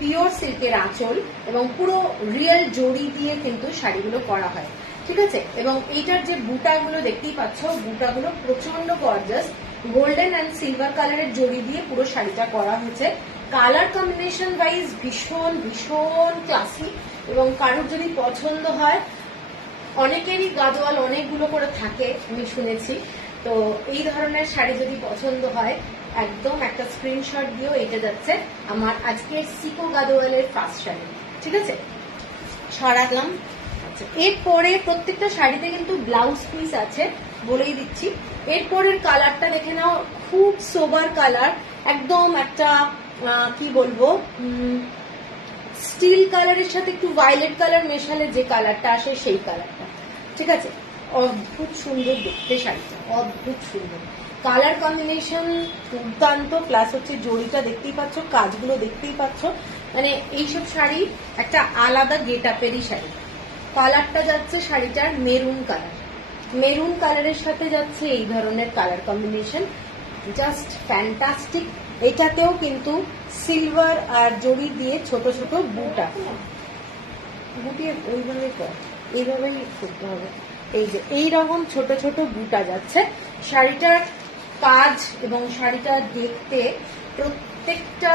পিওর সিল্কের আঁচল এবং পুরো রিয়েল জড়ি দিয়ে কিন্তু শাড়িগুলো করা হয়, ঠিক আছে। এবং এইটার যে বুটাগুলো দেখতেই পাচ্ছ, বুটাগুলো প্রচন্ড গর্জাস, গোল্ডেন অ্যান্ড সিলভার কালারের জড়ি দিয়ে পুরো শাড়িটা করা হয়েছে। কালার কম্বিনেশন ওয়াইজ ভীষণ ভীষণ ক্লাসি, এবং কারোর যদি পছন্দ হয়, অনেকেরই গাদোয়াল অনেকগুলো করে থাকে আমি শুনেছি, তো এই ধরনের শাড়ি যদি পছন্দ হয় একদম একটা স্ক্রিনশট দিও। এটা যাচ্ছে আমার আজকের সিকো গাদোয়ালের ফার্স্ট শাড়ি, ঠিক আছে, সরালাম। আচ্ছা, এরপরে প্রত্যেকটা শাড়িতে কিন্তু ব্লাউজ পিস আছে, বলেই দিচ্ছি। এরপরের কালারটা দেখে নাও, খুব সোবার কালার, একদম একটা কি বলবো, স্টিল কালারের সাথে একটু ভায়োলেট কালার মেশালে যে কালারটা আসে সেই কালারটা, ঠিক আছে। অদ্ভুত সুন্দর দেখতে শাড়িটা, অদ্ভুত সুন্দর কালার কম্বিনেশন, দুর্দান্ত। প্লাস হচ্ছে জড়িটা দেখতেই পাচ্ছ, কাজগুলো দেখতেই পাচ্ছ, মানে এইসব শাড়ি একটা আলাদা গেট আপেরই শাড়ি। কালারটা যাচ্ছে শাড়িটার মেরুন কালার, মেরুন কালারের সাথে যাচ্ছে এই ধরনের কালার কম্বিনেশন, জাস্ট ফ্যান্টাস্টিক। এটাতেও কিন্তু সিলভার আর জড়ি দিয়ে ছোট ছোট বুটা, বুটিয়ে ওইভাবে কর, এইভাবেই করতে হবে। এই যে এইরকম ছোট ছোট বুটা যাচ্ছে শাড়িটার কাজ, এবং শাড়িটা দেখতে প্রত্যেকটা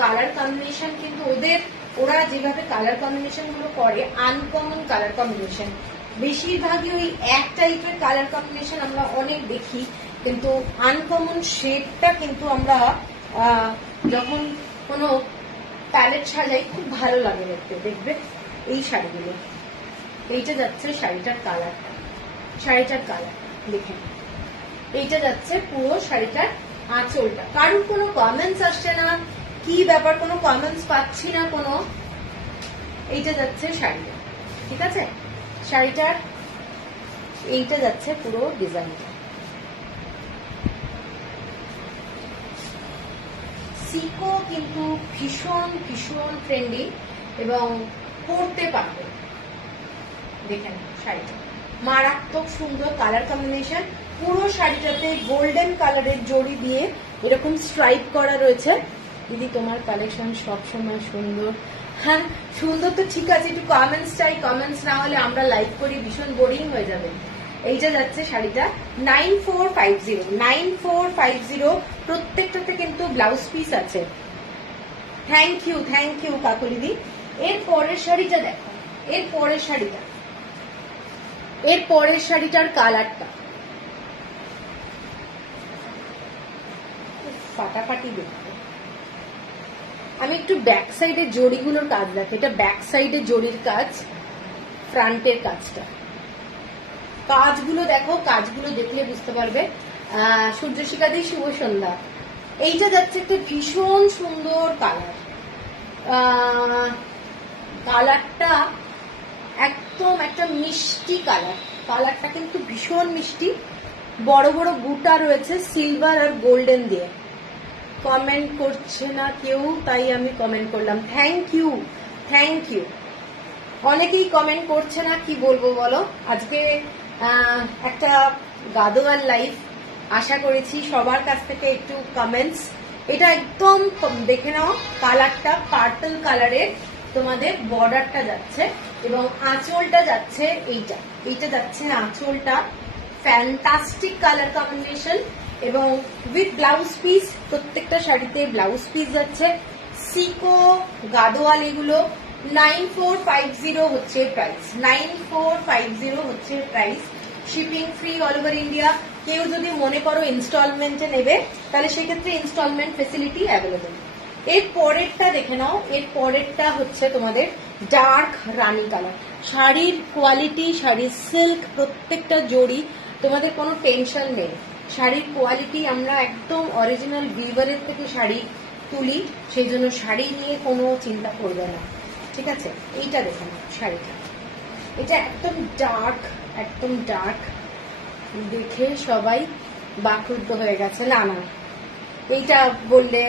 কালার কম্বিনেশন কিন্তু ওরা যেভাবে কালার কম্বিনেশন গুলো করে আনকমন কালার কম্বিনেশন। বেশিরভাগই ওই এক টাইপের কালার কম্বিনেশন আমরা অনেক দেখি, কিন্তু আনকমন শেডটা কিন্তু আমরা যখন কোনো প্যালেট সাজাই খুব ভালো লাগে দেখতে। দেখবে এই শাড়িগুলো, এইটা যাচ্ছে শাড়িটার কালার, শাড়িটার কালার দেখে, এইটা যাচ্ছে পুরো শাড়িটার আঁচলটা। কারোর কোনো কমেন্টস আসছে না, কি ব্যাপার, কোনো কমেন্টস পাচ্ছি না কোনো। এইটা যাচ্ছে শাড়িটা, ঠিক আছে, শাড়িটার এইটা যাচ্ছে পুরো ডিজাইনটা। সিকো কিন্তু ভীষণ ভীষণ ট্রেন্ডি এবং পরতে পারবে। দেখেন শাড়িটা মারাত্মক সুন্দর কালার কম্বিনেশন, পুরো শাড়িটাতে গোল্ডেন কালারের জড়ি দিয়ে এরকম স্ট্রাইপ করা রয়েছে। দিদি তোমার কালেকশন সবসময় সুন্দর। হ্যাঁ সুন্দর তো ঠিক আছে, একটু কমেন্টস চাই, কমেন্টস না হলে আমরা লাইক করি ভীষণ বোরিং হয়ে যাবে। এইটা যাচ্ছে শাড়িটা 9450, 9450। প্রত্যেকটাতে কিন্তু ব্লাউজ পিস আছে। থ্যাংক ইউ কাকুলিদি। এর পরের শাড়িটা দেখো, এর পরের শাড়িটা, এর পরের শাড়িটার কালারটা ফাটাফাটি দেখতে। আমি একটু ব্যাক সাইডের জড়িগুলোর কাজ দেখো, এটা ব্যাক সাইডের জড়ির কাজ, ফ্রন্টের কাজটা, কাজগুলো দেখো, কাজগুলো দেখলে বুঝতে পারবে। সূর্যশিখা দি শুভ সন্ধ্যা। এইটা যাচ্ছে একটা ভীষণ সুন্দর কালার, কালারটা একদম একটা মিষ্টি কালার, কালারটা কিন্তু ভীষণ মিষ্টি। বড় বড় বুটা রয়েছে সিলভার আর গোল্ডেন দিয়ে। কমেন্ট করছে না কেউ, তাই আমি কমেন্ট করলাম। Thank you. অনেকেই কমেন্ট করছে না, কি বলবো বলো। আজকে একটা গাদোয়াল লাইফ, আশা করেছি সবার কাছ থেকে একটু কমেন্টস। এটা একদম দেখে নাও, কালারটা পার্পল কালারের, তোমাদের বর্ডারটা যাচ্ছে এবং আঁচলটা যাচ্ছে এইটা যাচ্ছে আঁচলটা, ফ্যান্টাস্টিক কালার কম্বিনেশন এবং উইথ ব্লাউজ পিস। প্রত্যেকটা শাড়িতে ব্লাউজ পিস যাচ্ছে। সিকো গাদোয়াল এগুলো 9450 হচ্ছে প্রাইস, 9450 হচ্ছে price. Shipping free all over India. কেউ যদি মনে করো ইনস্টলমেন্টে নেবে তাহলে সেক্ষেত্রে ইনস্টলমেন্ট ফেসিলিটি অ্যাভেলেবল। এর পরেরটা দেখে নাও, এর পরেরটা হচ্ছে তোমাদের ডার্ক রানী কালার। শাড়ির কোয়ালিটি, শাড়ির সিল্ক, প্রত্যেকটা জড়ি, তোমাদের কোনো টেনশন নেই। শাড়ির কোয়ালিটি আমরা একদম অরিজিনাল ভিভারের থেকে শাড়ি তুলি, সেই জন্য শাড়ি নিয়ে কোনো চিন্তা করবে না, ঠিক আছে। এইটা দেখে নাও শাড়িটা, এটা একদম ডার্ক, একদম ডার্ক, দেখে সবাই বাকরুদ্ধ হয়ে গেছে। না না, এইটা বললে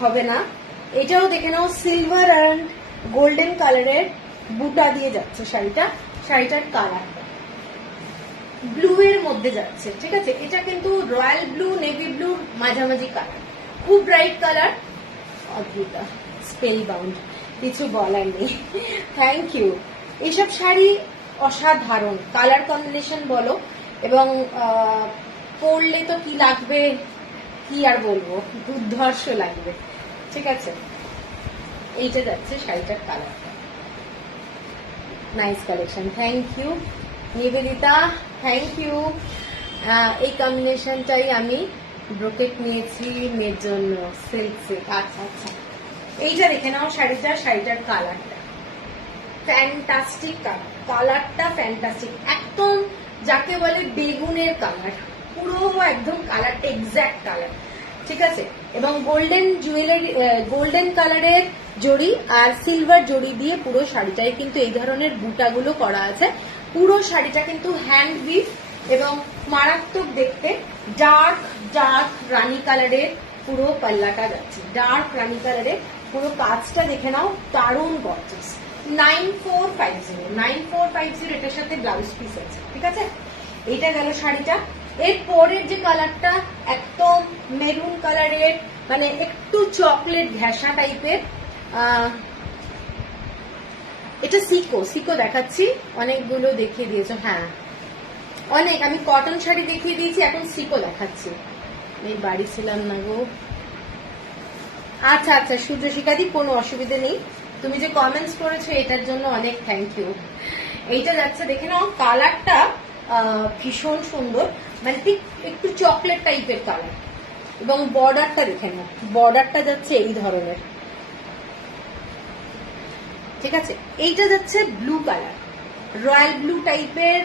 হবে না। এটাও দেখে নাও, সিলভার অ্যান্ড গোল্ডেন কালারের বুটা দিয়ে যাচ্ছে শাড়িটা। শাড়িটার কালারটা ব্লু এর মধ্যে যাচ্ছে, ঠিক আছে। এটা কিন্তু রয়্যাল ব্লু, নেভি ব্লু মাঝামাঝি কালার, খুব ব্রাইট কালার। অদ্ভুতা, স্পেল বাউন্ড, কিছু বলার নেই। Thank you. এইসব শাড়ি অসাধারণ, কালার কম্বিনেশন বলো, এবং পরলে তো কি লাগবে, কি আর বলবো, দুর্ধর্ষ লাগবে, ঠিক আছে। এইটা যাচ্ছে শাড়িটার কালারটা, nice collection. Thank you Nivedita, thank you. এই কম্বিনেশনটাই আমি ব্রোকেট নিয়েছি মেয়ের জন্য, সিল্ক সিল্ক। আচ্ছা আচ্ছা, এইটা দেখে নাও শাড়িটা, শাড়িটার কালারটা ফ্যান্টাস্টিক, কালারটা ফ্যান্টাস্টিক, একদম যাকে বলে বেগুনের কালার, পুরো একদম কালারটা এক্স্যাক্ট কালার, ঠিক আছে। এবং গোল্ডেন জুয়েলারি, গোল্ডেন কালারের জড়ি আর সিলভার জড়ি দিয়ে পুরো শাড়িটায় কিন্তু এই ধরনের বুটাগুলো করা আছে। পুরো শাড়িটা কিন্তু হ্যান্ড উইভ এবং মারাত্মক দেখতে। ডার্ক ডার্ক রানী কালারের পুরো পাল্লাটা যাচ্ছে, ডার্ক রানী কালারের পুরো কাজটা দেখে নাও, দারুণ গর্জাস। 9450 এটার সাথে ব্লাউজ পিস আছে, ঠিক আছে। এটা গেল শাড়িটা। এর পরের যে কালারটা একদম মেরুন কালারের, মানে একটু চকলেট ঘেঁষা টাইপের, এটা সিকো, সিকো দেখাচ্ছি, অনেকগুলো দেখিয়ে দিয়েছো। হ্যাঁ অনেক, আমি কটন শাড়ি দেখিয়ে দিয়েছি, এখন সিকো দেখাচ্ছি। এই বাড়ি ছিলাম না গো। আচ্ছা আচ্ছা সূর্যশিখাদি, কোনো অসুবিধা নেই, তুমি যে কমেন্টস করেছো এটার জন্য অনেক থ্যাংক ইউ। এইটা যাচ্ছে দেখে নাও, কালারটা ভীষণ সুন্দর, মানে ঠিক একটু চকলেট টাইপের কালার। এবং বর্ডারটা দেখে নাও, বর্ডারটা যাচ্ছে এই ধরনের, ঠিক আছে। এইটা যাচ্ছে ব্লু কালার, রয়্যাল ব্লু টাইপের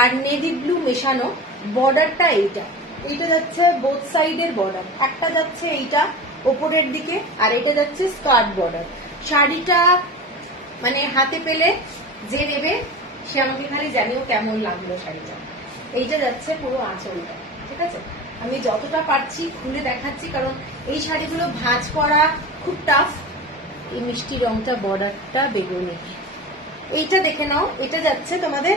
আর নেভি ব্লু মেশানো, বর্ডারটা এইটা। এইটা যাচ্ছে বোথ সাইডের বর্ডার, একটা যাচ্ছে এইটা ওপরের দিকে আর এটা যাচ্ছে স্কার্ট বর্ডার। শাড়িটা মানে হাতে পেলে যে নেবে সে আমাকে খালি জানিও কেমন লাগলো শাড়িটা। এইটা যাচ্ছে পুরো আঁচলটা, ঠিক আছে। আমি যতটা পারছি খুলে দেখাচ্ছি, কারণ এই শাড়িগুলো ভাঁজ করা খুব টাফ। এই মিষ্টি রংটা, বর্ডারটা বেগুনি। এইটা দেখে নাও, এটা যাচ্ছে তোমাদের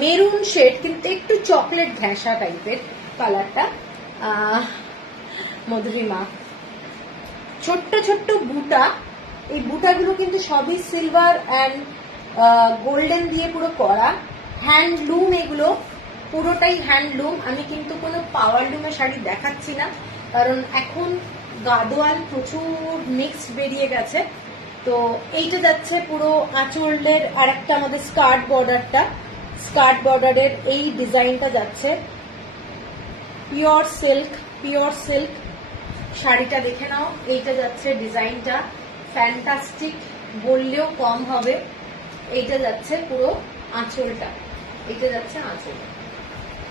মেরুন শেড, কিন্তু একটু চকলেট ঘেঁষা টাইপের কালারটা। মধুরিমা, ছোট্ট ছোট্ট বুটা, এই বুটাগুলো কিন্তু সবই সিলভার অ্যান্ড গোল্ডেন দিয়ে পুরো করা, হ্যান্ডলুম, এগুলো পুরোটাই হ্যান্ডলুম। আমি কিন্তু কোনো পাওয়ার লুমের শাড়ি দেখাচ্ছি না, কারণ এখন গাদোয়াল প্রচুর মিক্সড বেরিয়ে গেছে। তো এইটা যাচ্ছে পুরো আঁচলের, আর একটা আমাদের স্কার্ট বর্ডারটা, স্কার্ট বর্ডারের এই ডিজাইনটা যাচ্ছে পিওর সিল্ক, পিওর সিল্ক। শাড়িটা দেখে নাও, এইটা যাচ্ছে ডিজাইনটা ফ্যান্টাস্টিক, বললেও কম হবে। এইটা যাচ্ছে পুরো আঁচলটা, এটা যাচ্ছে আঁচল।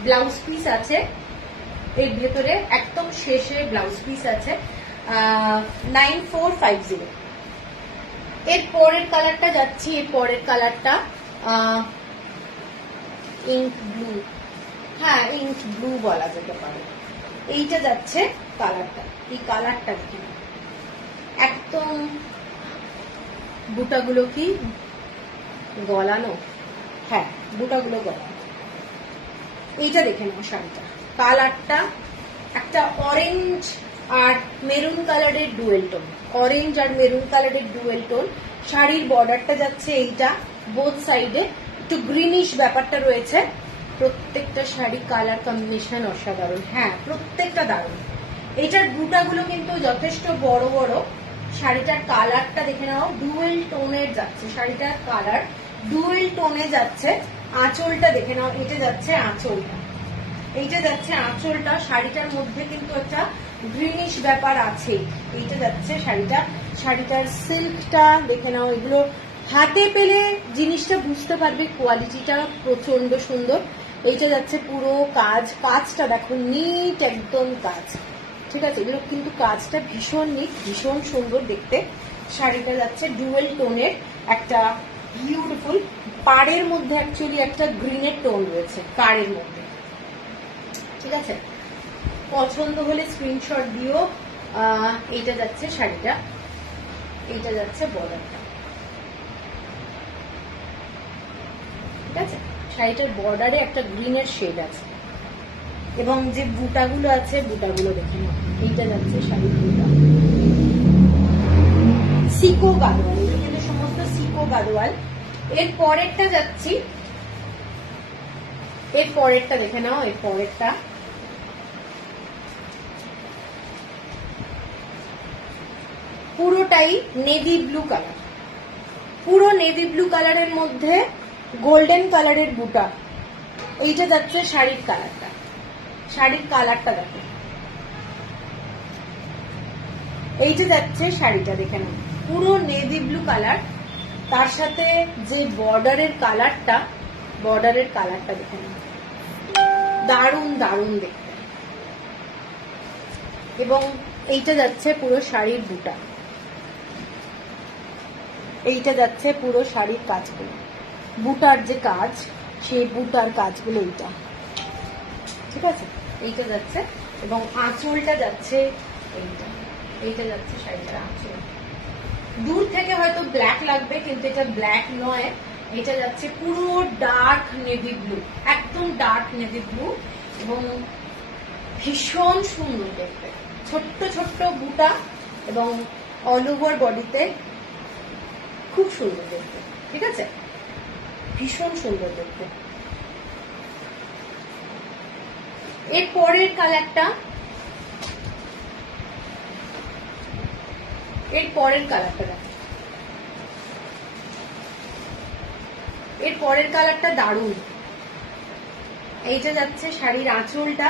ব্লাউজ পিস আছে এর ভেতরে, একদম শেষে ব্লাউজ পিস আছে। 9450। এর পরের কালারটা যাচ্ছি, এর পরের কালারটা ইঙ্ক ব্লু, হ্যাঁ ইঙ্ক ব্লু বলা যেতে পারে। এইটা যাচ্ছে কালারটা, এই কালারটা কি একদম, বুটাগুলো কি গলানো, হ্যাঁ বুটাগুলো গলানো। এইটা দেখে নাও শাড়িটা, কালারটা একটা অরেঞ্জ আর মেরুন কালারের ডুয়েল টোন, অরেঞ্জ আর মেরুন কালারের ডুয়েল টোন। শাড়ির বর্ডারটা যাচ্ছে এইটা, বোথ সাইডে একটু গ্রিনিশ ব্যাপারটা রয়েছে। প্রত্যেকটা শাড়ি কালার কম্বিনেশন অসাধারণ, হ্যাঁ প্রত্যেকটা দারুণ। এইটার বুটাগুলো কিন্তু যথেষ্ট বড় বড়। শাড়িটার কালারটা দেখে নাও, ডুয়েল টোনের যাচ্ছে, শাড়িটার কালার ডুয়েল টোনে যাচ্ছে। আঁচলটা দেখে নাও, এটা যাচ্ছে আঁচলটা, এইটা যাচ্ছে আঁচলটা। শাড়িটার মধ্যে কিন্তু একটা গ্রিনিশ ব্যাপার আছে, এইটা যাচ্ছে শাড়িটা। শাড়িটার সিল্কটা দেখে নাও, এগুলো হাতে পেলে জিনিসটা বুঝতে পারবে, কোয়ালিটিটা প্রচন্ড সুন্দর। এইটা যাচ্ছে পুরো কাজ, কাজটা দেখো নিট একদম কাজ, ঠিক আছে। এগুলো কিন্তু কাজটা ভীষণ নিট, ভীষণ সুন্দর দেখতে। শাড়িটা যাচ্ছে ডুয়েল টোনের একটা বিউটিফুল পাড়ের মধ্যে অ্যাকচুয়ালি একটা গ্রিনের টোন রয়েছে কারের মধ্যে, ঠিক আছে। পছন্দ হলে স্ক্রিনশট দিও। এইটা যাচ্ছে শাড়িটা, এইটা যাচ্ছে বর্ডারটা, ঠিক আছে। শাড়িটার বর্ডারে একটা গ্রিনের শেড আছে এবং যে বুটাগুলো আছে বুটাগুলো দেখে নাও। এইটা যাচ্ছে শাড়ির বুটা, সিকো গাদোয়াল, এগুলো কিন্তু সমস্ত সিকো গাদোয়াল। এর পরেরটা যাচ্ছি, এর পরেরটা দেখে নাও। এর পরেরটা পুরোটাই নেভি ব্লু কালার, পুরো নেভি ব্লু কালারের মধ্যে গোল্ডেন কালারের বুটা। এইটা যাচ্ছে শাড়ির কালারটা, শাড়ির কালারটা দেখো। এইটা যাচ্ছে শাড়িটা দেখে নাও, পুরো নেভি ব্লু কালার, তার সাথে যে বর্ডারের কালারটা, বর্ডারের কালারটা দেখে নাও, দারুণ দারুণ দেখতে। এবং এইটা যাচ্ছে পুরো শাড়ির বুটা, এইটা যাচ্ছে পুরো শাড়ির কাজগুলো, বুটার যে কাজ সেই বুটার কাজগুলো এইটা, ঠিক আছে। এইটা যাচ্ছে এবং আঁচলটা যাচ্ছে এইটা, এইটা যাচ্ছে শাড়িটার আঁচল। দূর থেকে হয়তো ব্ল্যাক লাগবে কিন্তু এটা ব্ল্যাক নয়, এটা যাচ্ছে পুরো ডার্ক নেভি ব্লু, একদম ডার্ক নেভি ব্লু এবং ভীষণ সুন্দর দেখতে। ছোট্ট ছোট্ট বুটা এবং অল ওভার বডিতে খুব সুন্দর দেখতে, ঠিক আছে, ভীষণ সুন্দর দেখতে। এর পরের কালারটা, এর পরের কালারটা দেখো, এর পরের কালারটা দারুণ। এইটা যাচ্ছে শাড়ির আঁচলটা,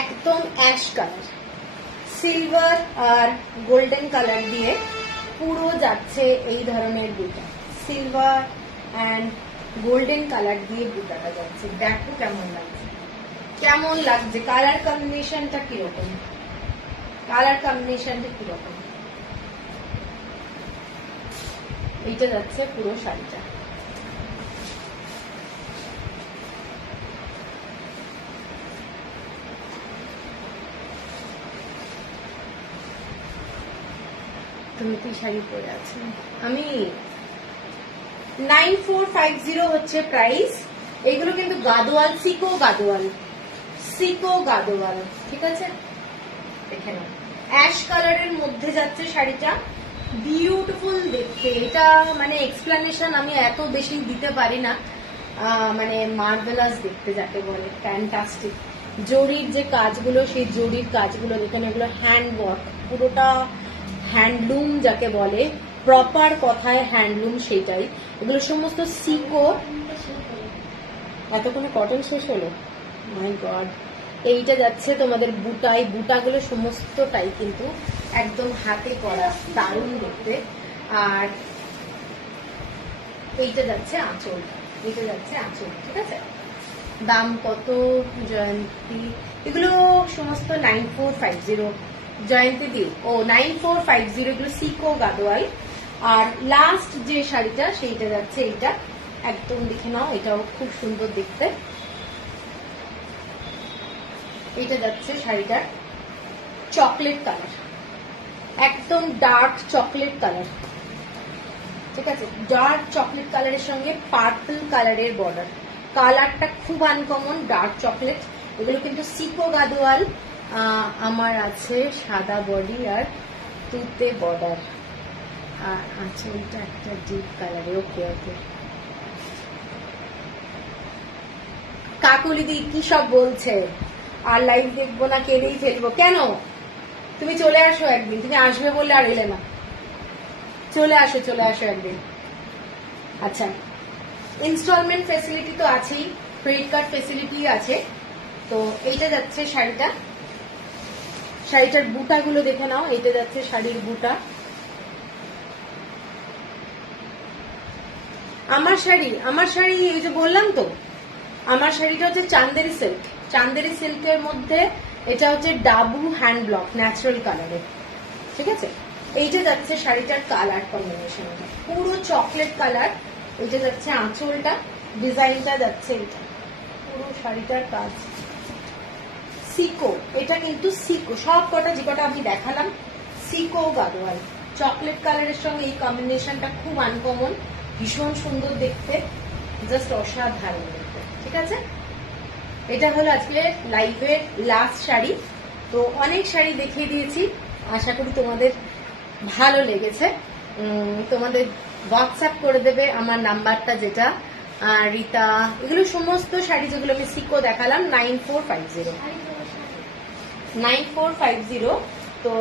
একদম অ্যাশ কালার, সিলভার আর গোল্ডেন কালার দিয়ে পুরো যাচ্ছে এই ধরনের বুটা, সিলভার অ্যান্ড গোল্ডেন কালার দিয়ে বুটাটা যাচ্ছে। দেখো কেমন লাগছে, কেমন লাগছে, কালার কম্বিনেশনটা কিরকম, কালার কম্বিনেশনটা কিরকম। এইটা যাচ্ছে পুরো শাড়িটা। তুমি কি শাড়ি পরে আছো? আমি 9450 হচ্ছে প্রাইস। এগুলো কিন্তু গাদোয়াল, সিকো গাদোয়াল, সিকো গাদোয়াল, ঠিক আছে। দেখে নাও, অ্যাশ কালারের মধ্যে যাচ্ছে শাড়িটা, বিউটিফুল দেখতে। এটা মানে এক্সপ্লেনেশন আমি এত বেশি দিতে পারি না, মানে মার্ভেলাস দেখতে যাকে বলে, ফ্যান্টাস্টিক। জরির যে কাজগুলো, সেই জরির কাজগুলো দেখেন, এগুলো হ্যান্ড ওয়ার্ক, পুরোটা হ্যান্ডলুম যাকে বলে, প্রপার কথায় হ্যান্ডলুম সেইটাই। এগুলো সমস্ত সিকো। এতক্ষণে কটন শেষ হলো, মাই গড। এইটা যাচ্ছে তোমাদের বুটাই, বুটাগুলো সমস্তটাই কিন্তু একদম হাতে করা, দারুণ দেখতে। আর এইটা যাচ্ছে আঁচল, এইটা যাচ্ছে আঁচল, ঠিক আছে। দাম কত জয়ন্তী? এগুলো সমস্ত 9450 জয়ন্তী দি, ও 9450, এগুলো সিকো গাদোয়াল। আর লাস্ট যে শাড়িটা সেইটা যাচ্ছে এইটা, একদম দেখে নাও, এটাও খুব সুন্দর দেখতে। এইটা যাচ্ছে শাড়িটার চকলেট কালার, একদম ডার্ক চকলেট কালার, ঠিক আছে। ডার্ক চকলেট কালারের সঙ্গে পার্পল কালারের বর্ডার, কালারটা খুব আনকমন, ডার্ক চকলেট। এগুলো কিন্তু সিকো গাদোয়াল। আমার আছে সাদা বডি আর তুতে বর্ডার, আর আঁচলটা একটা ডিপ কালারে। ওকে ওকে, কাকুলি দি কি সব বলছে, আর লাইভ দেখবো না, কেঁদেই ফেলবো। কেন? তুমি চলে আসো একদিন, তুমি আসবে বললে আর এলে না, চলে আসো, চলে আসো একদিন। আচ্ছা, ইনস্টলমেন্ট ফেসিলিটি তো আছেই, ক্রেডিট কার্ড ফেসিলিটি আছে। তো এইটা যাচ্ছে শাড়িটা, শাড়িটার বুটাগুলো দেখে নাও। এইটা যাচ্ছে শাড়ির বুটা। আমার শাড়ি, আমার শাড়ি এই যে বললাম তো, আমার শাড়িটা হচ্ছে চান্দেরি সিল্ক, চান্দেরি সিল্কের মধ্যে এটা হচ্ছে ডাবু হ্যান্ড ব্লক, ন্যাচারাল কালারের, ঠিক আছে। এইটা যাচ্ছে শাড়িটার কালার কম্বিনেশন, পুরো চকলেট কালার। এইটা যাচ্ছে আঁচলটা, ডিজাইনটা যাচ্ছে এটা, পুরো শাড়িটার কাজ সিকো। এটা কিন্তু সিকো, সব কটা যে কটা আমি দেখালাম সিকো গাদোয়াল। চকলেট কালারের সঙ্গে এই কম্বিনেশনটা খুব আনকমন, ভীষণ সুন্দর দেখতে, জাস্ট অসাধারণ দেখতে। ঠিক আছে, এটা হলো আজকে লাইভের লাস্ট শাড়ি। তো অনেক শাড়ি দেখিয়ে দিয়েছি, আশা করি তোমাদের ভালো লেগেছে। তোমাদের হোয়াটসঅ্যাপ করে দেবে আমার নাম্বারটা, যেটা রীতা, এগুলো সমস্ত শাড়ি যেগুলো আমি সিকো দেখালাম 9450। তো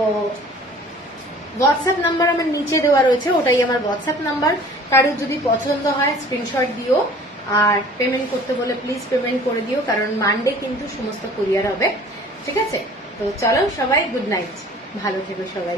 হোয়াটসঅ্যাপ নাম্বার আমার নিচে দেওয়া রয়েছে, ওটাই আমার হোয়াটসঅ্যাপ নাম্বার। কারোর যদি পছন্দ হয় স্ক্রিনশট দিও, আর পেমেন্ট করতে বলে প্লিজ পেমেন্ট করে দিও, কারণ মানডে কিন্তু সমস্ত কুরিয়ার হবে। ঠিক আছে, তো চলো সবাই, গুড নাইট, ভালো থেকো সবাই।